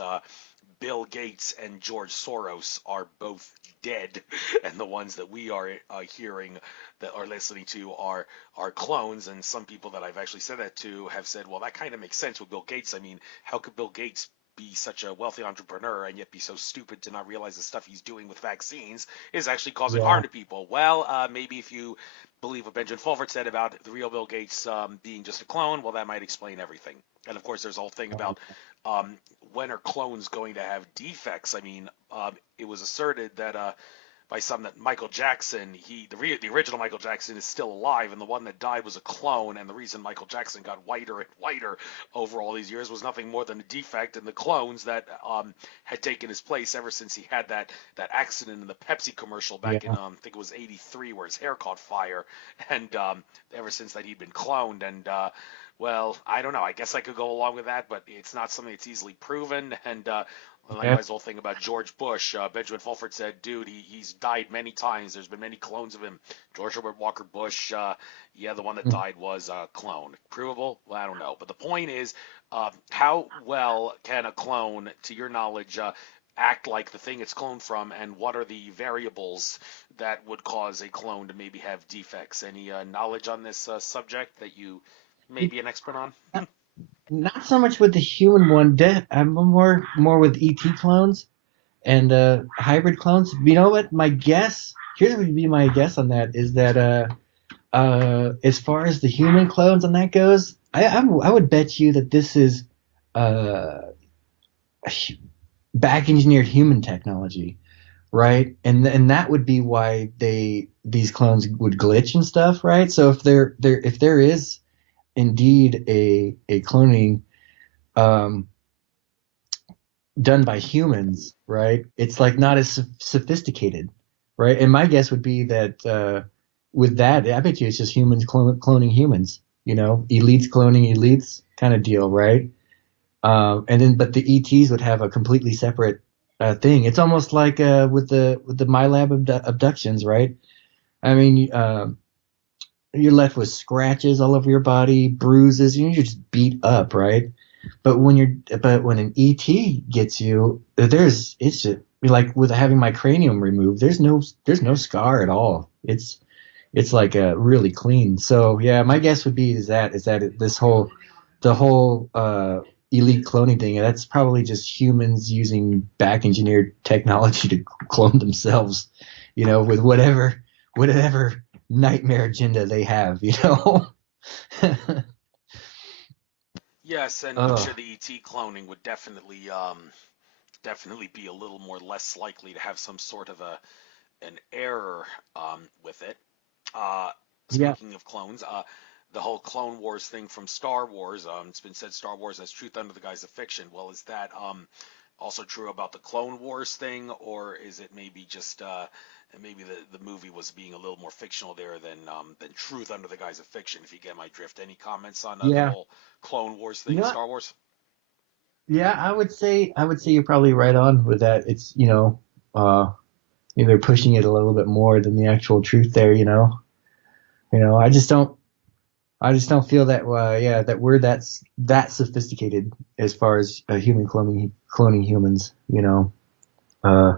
Bill Gates and George Soros are both dead, and the ones that we are hearing that are listening to are clones. And some people that I've actually said that to have said, well, that kind of makes sense with Bill Gates. I mean, how could Bill Gates be such a wealthy entrepreneur and yet be so stupid to not realize the stuff he's doing with vaccines is actually causing Yeah. harm to people? Well, maybe if you believe what Benjamin Fulford said about the real Bill Gates being just a clone, well, that might explain everything. And of course, there's a whole thing about when are clones going to have defects? I mean, it was asserted that by some that Michael Jackson, the original Michael Jackson is still alive, and the one that died was a clone. And the reason Michael Jackson got whiter and whiter over all these years was nothing more than a defect in the clones that had taken his place ever since he had that accident in the Pepsi commercial back in Yeah. I think it was '83 where his hair caught fire, and ever since that he'd been cloned. And well, I don't know. I guess I could go along with that, but it's not something that's easily proven. And likewise, the whole thing about George Bush. Benjamin Fulford said, dude, he's died many times. There's been many clones of him. George Herbert Walker Bush, yeah, the one that Mhm. died was a clone. Provable? Well, I don't know. But the point is, how well can a clone, to your knowledge, act like the thing it's cloned from, and what are the variables that would cause a clone to maybe have defects? Any knowledge on this subject that you may be an expert on? Not so much with the human one. I'm more with ET clones and hybrid clones. You know what? My guess here's what would be my guess on that is that as far as the human clones on that goes, I would bet you that this is uh back engineered human technology, right? And that would be why these clones would glitch and stuff, right? So if there is indeed a cloning um done by humans, right? It's like not as sophisticated, right? And my guess would be that with that, I bet you it's just humans cloning humans, elites cloning elites kind of deal, right? And then, but the ETs would have a completely separate thing. It's almost like with the MyLab abductions, right? I mean, you're left with scratches all over your body, bruises, and you're just beat up, right? But when an ET gets you, it's just like with having my cranium removed. There's no scar at all. It's it's like really clean. So yeah, my guess would be is that the whole elite cloning thing, that's probably just humans using back engineered technology to clone themselves, with whatever nightmare agenda they have, Yes, and I'm Oh, sure the ET cloning would definitely be a little more less likely to have some sort of an error with it. Uh, yeah, Speaking of clones, the whole Clone Wars thing from Star Wars, it's been said Star Wars has truth under the guise of fiction. Well, is that also true about the Clone Wars thing, or is it maybe just maybe the movie was being a little more fictional there than truth under the guise of fiction? If you get my drift, any comments on the yeah. whole Clone Wars You thing know in what? Star Wars? Yeah, I would say you're probably right on with that. It's, they're pushing it a little bit more than the actual truth there, I just don't feel that yeah, that we're that sophisticated as far as human cloning humans, Uh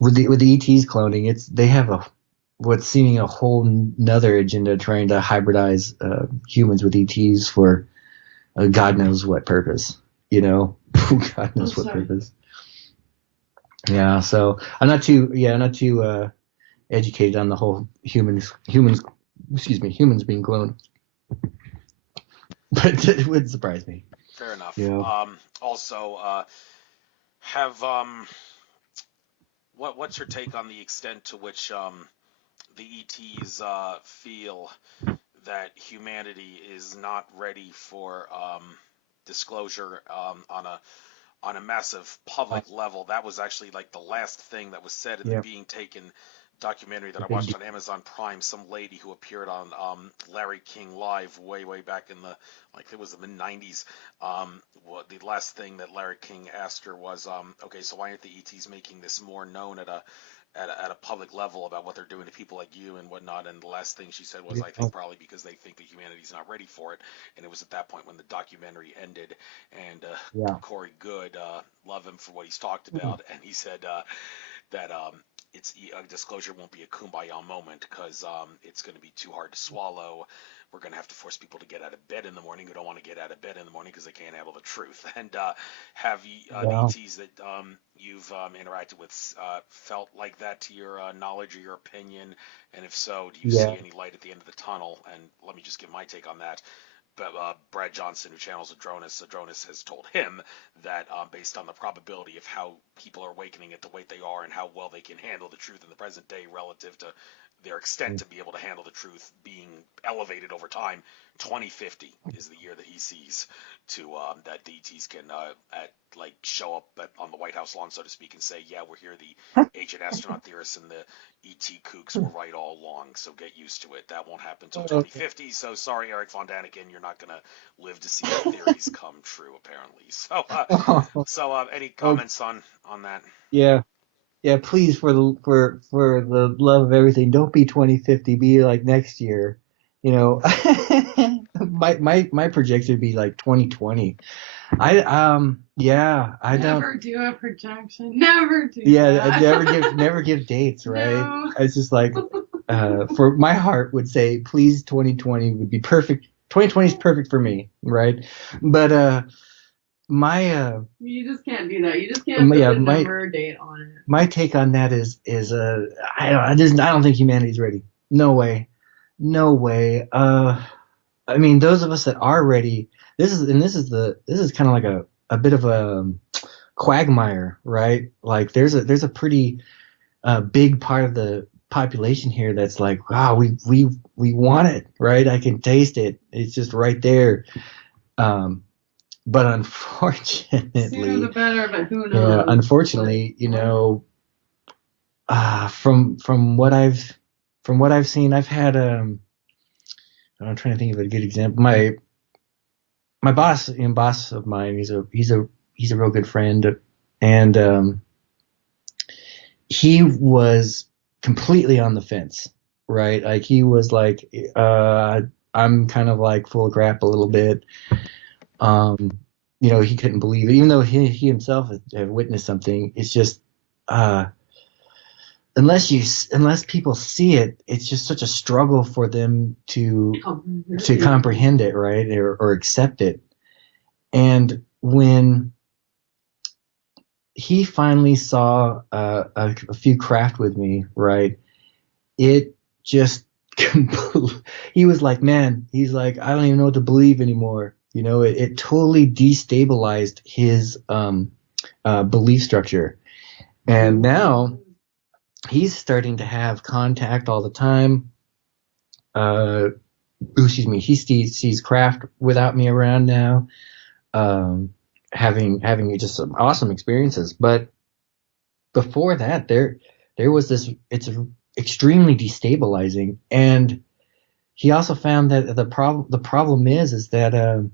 with the ETs cloning, they have what's seeming a whole nother agenda trying to hybridize humans with ETs for God knows what purpose, God Oh, knows what sorry. purpose. Yeah, so I'm not too educated on the whole humans being cloned, but it would surprise me. Fair enough. Yeah. Also, have what's your take on the extent to which the ETs feel that humanity is not ready for disclosure on a massive public level? That was actually like the last thing that was said in the Yeah. Being Taken documentary that The I big watched on Amazon Prime. Some lady who appeared on Larry King Live way back in the, like, it was the mid '90s. The last thing that Larry King asked her was, okay, so why aren't the ETs making this more known at a public level about what they're doing to people like you and whatnot? And the last thing she said was, I think probably because they think that humanity's not ready for it. And it was at that point when the documentary ended. And Yeah. Corey Good, love him for what he's talked about, and he said that it's disclosure won't be a kumbaya moment because it's going to be too hard to swallow. We're going to have to force people to get out of bed in the morning who don't want to get out of bed in the morning because they can't handle the truth. And have you, the Yeah. ETs that you've interacted with felt like that to your knowledge or your opinion? And if so, do you see Yeah. any light at the end of the tunnel? And let me just give my take on that. But Brad Johnson, who channels Adronis has told him that based on the probability of how people are awakening at the weight they are and how well they can handle the truth in the present day relative to their extent to be able to handle the truth being elevated over time, 2050 is the year that he sees to that DTs can like show up on the White House lawn, so to speak, and say, yeah, we're here, the ancient astronaut theorists and the ET kooks were right all along, so get used to it. That won't happen until 2050, so sorry, Eric Von Daniken, you're not going to live to see the theories come true, apparently. So any Oh, comments on that? yeah. Yeah, please, for the love of everything, don't be 2050, be like next year. You know, my projection would be like 2020. Yeah, I don't. Never do a projection. Never do Yeah, I that. never give dates, right? No. It's just like, for my heart would say, please, 2020 would be perfect. 2020 is perfect for me, right? But my You just can't do that. You just can't put yeah, a number or date on it. my take on that is I don't think humanity's ready. No way, no way. I mean, those of us that are ready, this is kind of like a bit of a quagmire, right? Like there's a pretty big part of the population here that's like, wow, we want it, right? I can taste it. It's just right there. Um, but Sooner the unfortunately, better, but who yeah, knows? unfortunately, from what I've seen, I've had I'm trying to think of a good example. My boss of mine, he's a real good friend, and he was completely on the fence, right? Like he was like, I'm kind of like full of crap a little bit. Um, he couldn't believe it, even though he himself had witnessed something. It's just, uh, unless people see it, it's just such a struggle for them to comprehend it, right, or accept it. And when he finally saw a few craft with me, right, it just he was like, man, he's like, I don't even know what to believe anymore. You know, it totally destabilized his belief structure. And now he's starting to have contact all the time. Excuse me, he sees craft without me around now. Having just some awesome experiences. But before that, there was this. It's extremely destabilizing, and he also found that the problem is that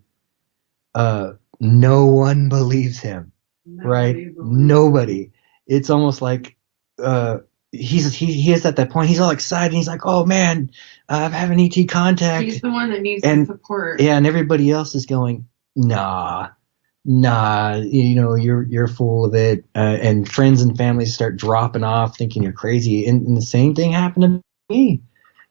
no one believes him, right? Nobody. It's almost like he is at that point. He's all excited. He's like, oh man, I'm having ET contact. He's the one that needs the support. Yeah, and everybody else is going, nah, you know, you're full of it. And friends and families start dropping off, thinking you're crazy. And the same thing happened to me.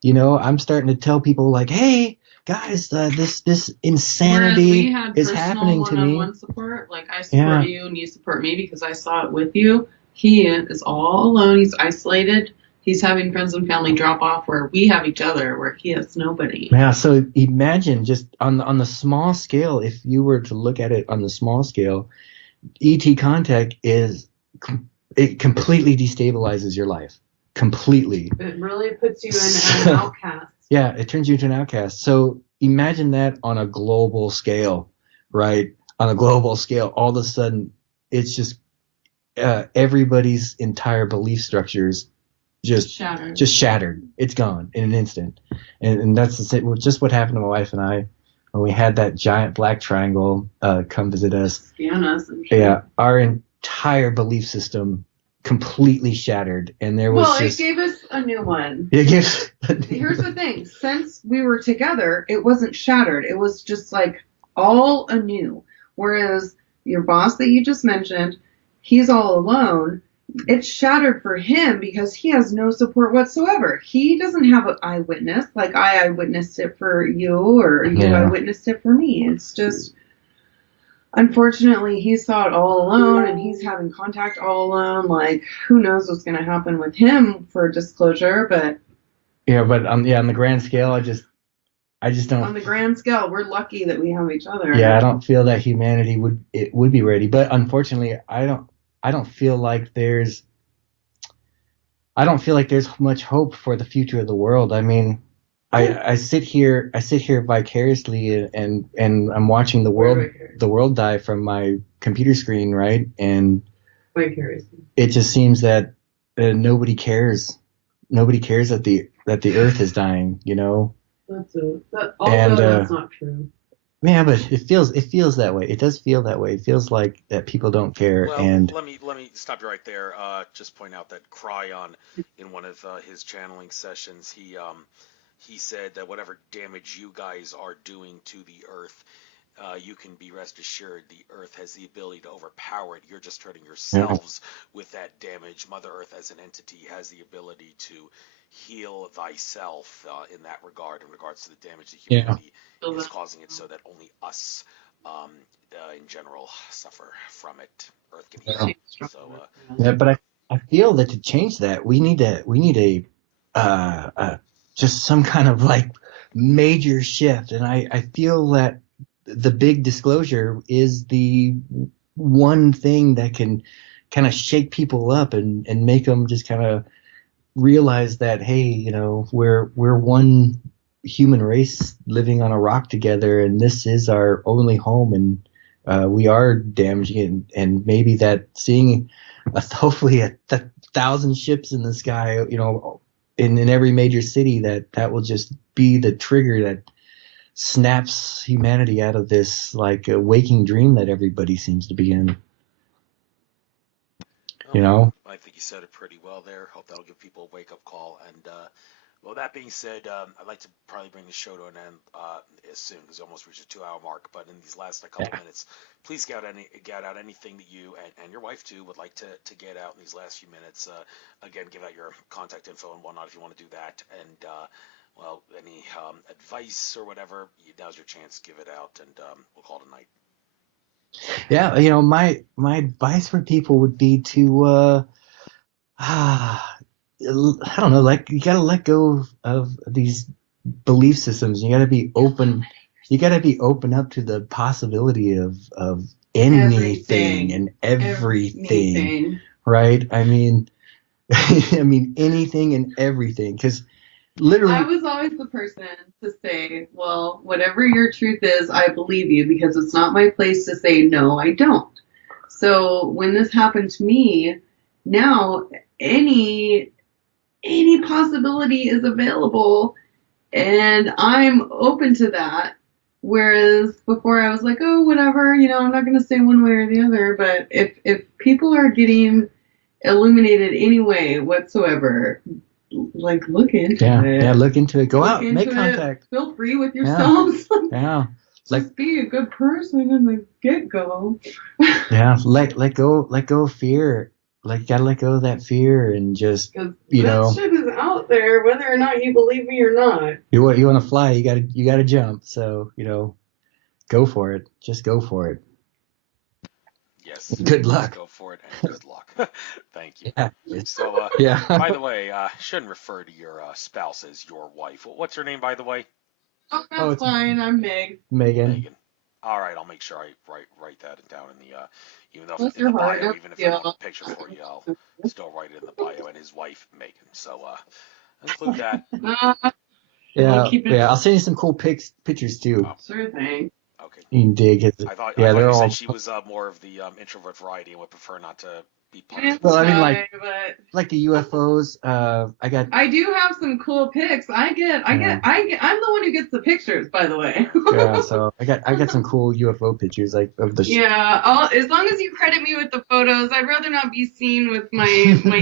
You know, I'm starting to tell people like, hey, guys, this insanity is happening to me. One-on-one support, like I support you and you support me because I saw it with you. He is all alone. He's isolated. He's having friends and family drop off where we have each other, where he has nobody. Yeah. So imagine just on the small scale, if you were to look at it on the small scale, ET contact it completely destabilizes your life. Completely. It really puts you in an outcast. Yeah, it turns you into an outcast. So imagine that on a global scale, right? On a global scale, all of a sudden, it's just everybody's entire belief structures just shattered. It's gone in an instant. And that's just what happened to my wife and I when we had that giant black triangle come visit us. Scan us. And shit. Yeah, our entire belief system completely shattered, and there was it gave us a new one. Here's the thing: since we were together, it wasn't shattered. It was just like all anew. Whereas your boss that you just mentioned, he's all alone. It's shattered for him because he has no support whatsoever. He doesn't have an eyewitness like I eyewitnessed it for you, or you eyewitnessed it for me. It's just. Unfortunately, he saw it all alone, and he's having contact all alone. Like, who knows what's going to happen with him for disclosure, but... Yeah, but on the grand scale, I just don't... On the grand scale, we're lucky that we have each other. Yeah, I don't feel that humanity would be ready. But unfortunately, I don't feel like there's much hope for the future of the world. I mean... I sit here vicariously and I'm watching the world die from my computer screen, right? And vicariously. It just seems that nobody cares. Nobody cares that the earth is dying, you know? That's not true. Yeah, but it feels that way. It does feel that way. It feels like that people don't care. Well, and let me stop you right there. Just point out that Cryon, in one of his channeling sessions, he said that whatever damage you guys are doing to the earth, you can be rest assured the earth has the ability to overpower it. You're just hurting yourselves with that damage. Mother Earth as an entity has the ability to heal thyself in that regard, in regards to the damage that humanity is causing it, so that only us in general suffer from it. Earth can heal. So, but I feel that to change that, we need a just some kind of like major shift. And I feel that the big disclosure is the one thing that can kind of shake people up and make them just kind of realize that, hey, you know, we're one human race living on a rock together, and this is our only home, and we are damaging it. And maybe that seeing hopefully a 1,000 ships in the sky, you know, in every major city, that will just be the trigger that snaps humanity out of this like a waking dream that everybody seems to be in. You know? I think you said it pretty well there. Hope that'll give people a wake-up call. And Well, that being said, I'd like to probably bring the show to an end as soon because we almost reached the 2 hour mark. But in these last couple Yeah. minutes, please get out anything that you and your wife too would like to get out in these last few minutes. Again, give out your contact info and whatnot if you want to do that. And well, any advice or whatever, now's your chance. Give it out, and we'll call it a night. Yeah, my advice for people would be to I don't know, like you gotta let go of these belief systems. You gotta be open. You gotta be open up to the possibility of anything and everything, right? I mean, I mean anything and everything, because literally, I was always the person to say, well, whatever your truth is, I believe you because it's not my place to say, no, I don't. So when this happened to me, now any possibility is available and I'm open to that. Whereas before I was like, oh, whatever, I'm not going to say one way or the other. But if people are getting illuminated any way whatsoever, like look into it. Yeah, look into it. Go Look out, into make it. contact. Feel free with yourselves. Yeah, Just be a good person in the get go. yeah, let go of fear. Like you gotta let go of that fear and just that shit is out there, whether or not you believe me or not. you want to fly, you gotta jump. So go for it. Just go for it. Yes. Good luck. Go for it and good luck. Thank you. Yeah. So, Yeah. by the way, shouldn't refer to your spouse as your wife. What's her name, by the way? Oh, that's fine. I'm Meg. Megan. All right, I'll make sure I write that down in the even though Bless in the your heart. bio, even if I don't have a picture for you, I'll still write it in the bio. And his wife Megan. So include that. Yeah. I'll send you some cool pictures too. Oh, Sure thing. okay. You can dig it. I thought they're you all. said she was more of the introvert variety and would prefer not to be punched. Well, I mean, but like the UFOs. I do have some cool pics. I'm the one who gets the pictures, by the way. Yeah, so I got some cool UFO pictures like of the. Yeah, as long as you credit me with the photos, I'd rather not be seen with my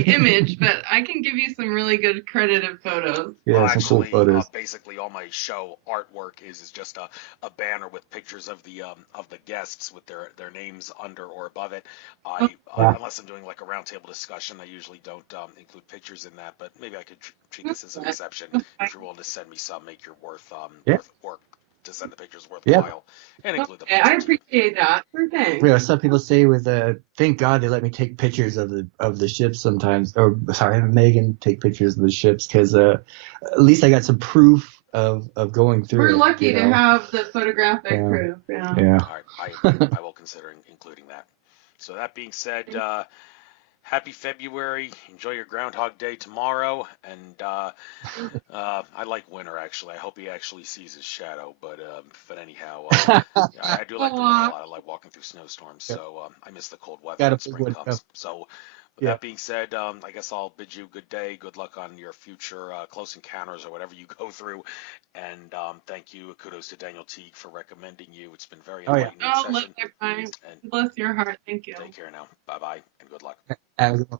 image, but I can give you some really good credited photos. Yeah, well, some actually, cool photos. Basically, all my show artwork is just a banner with pictures of the guests with their names under or above it. Unless I'm doing like a roundtable discussion, I usually don't include pictures in that. But maybe I could treat this as an exception. If you're willing to send me some, make your worth work to send the pictures worthwhile and include the pictures. I appreciate that. Okay. Yeah, some people say thank God they let me take pictures of the ships sometimes. Or sorry, have Megan take pictures of the ships because at least I got some proof of going through. We're lucky to have the photographic proof. Yeah. All right, I will consider including that. So that being said, happy February. Enjoy your Groundhog Day tomorrow. And I like winter, actually. I hope he actually sees his shadow. But anyhow, I do like the winter a lot. I like walking through snowstorms. So I miss the cold weather when spring comes. So with that being said, I guess I'll bid you good day, good luck on your future close encounters or whatever you go through. And thank you. Kudos to Daniel Teague for recommending you. It's been very enlightening session. Bless your heart. Thank you. Take care now. Bye-bye and good luck. Have a good one.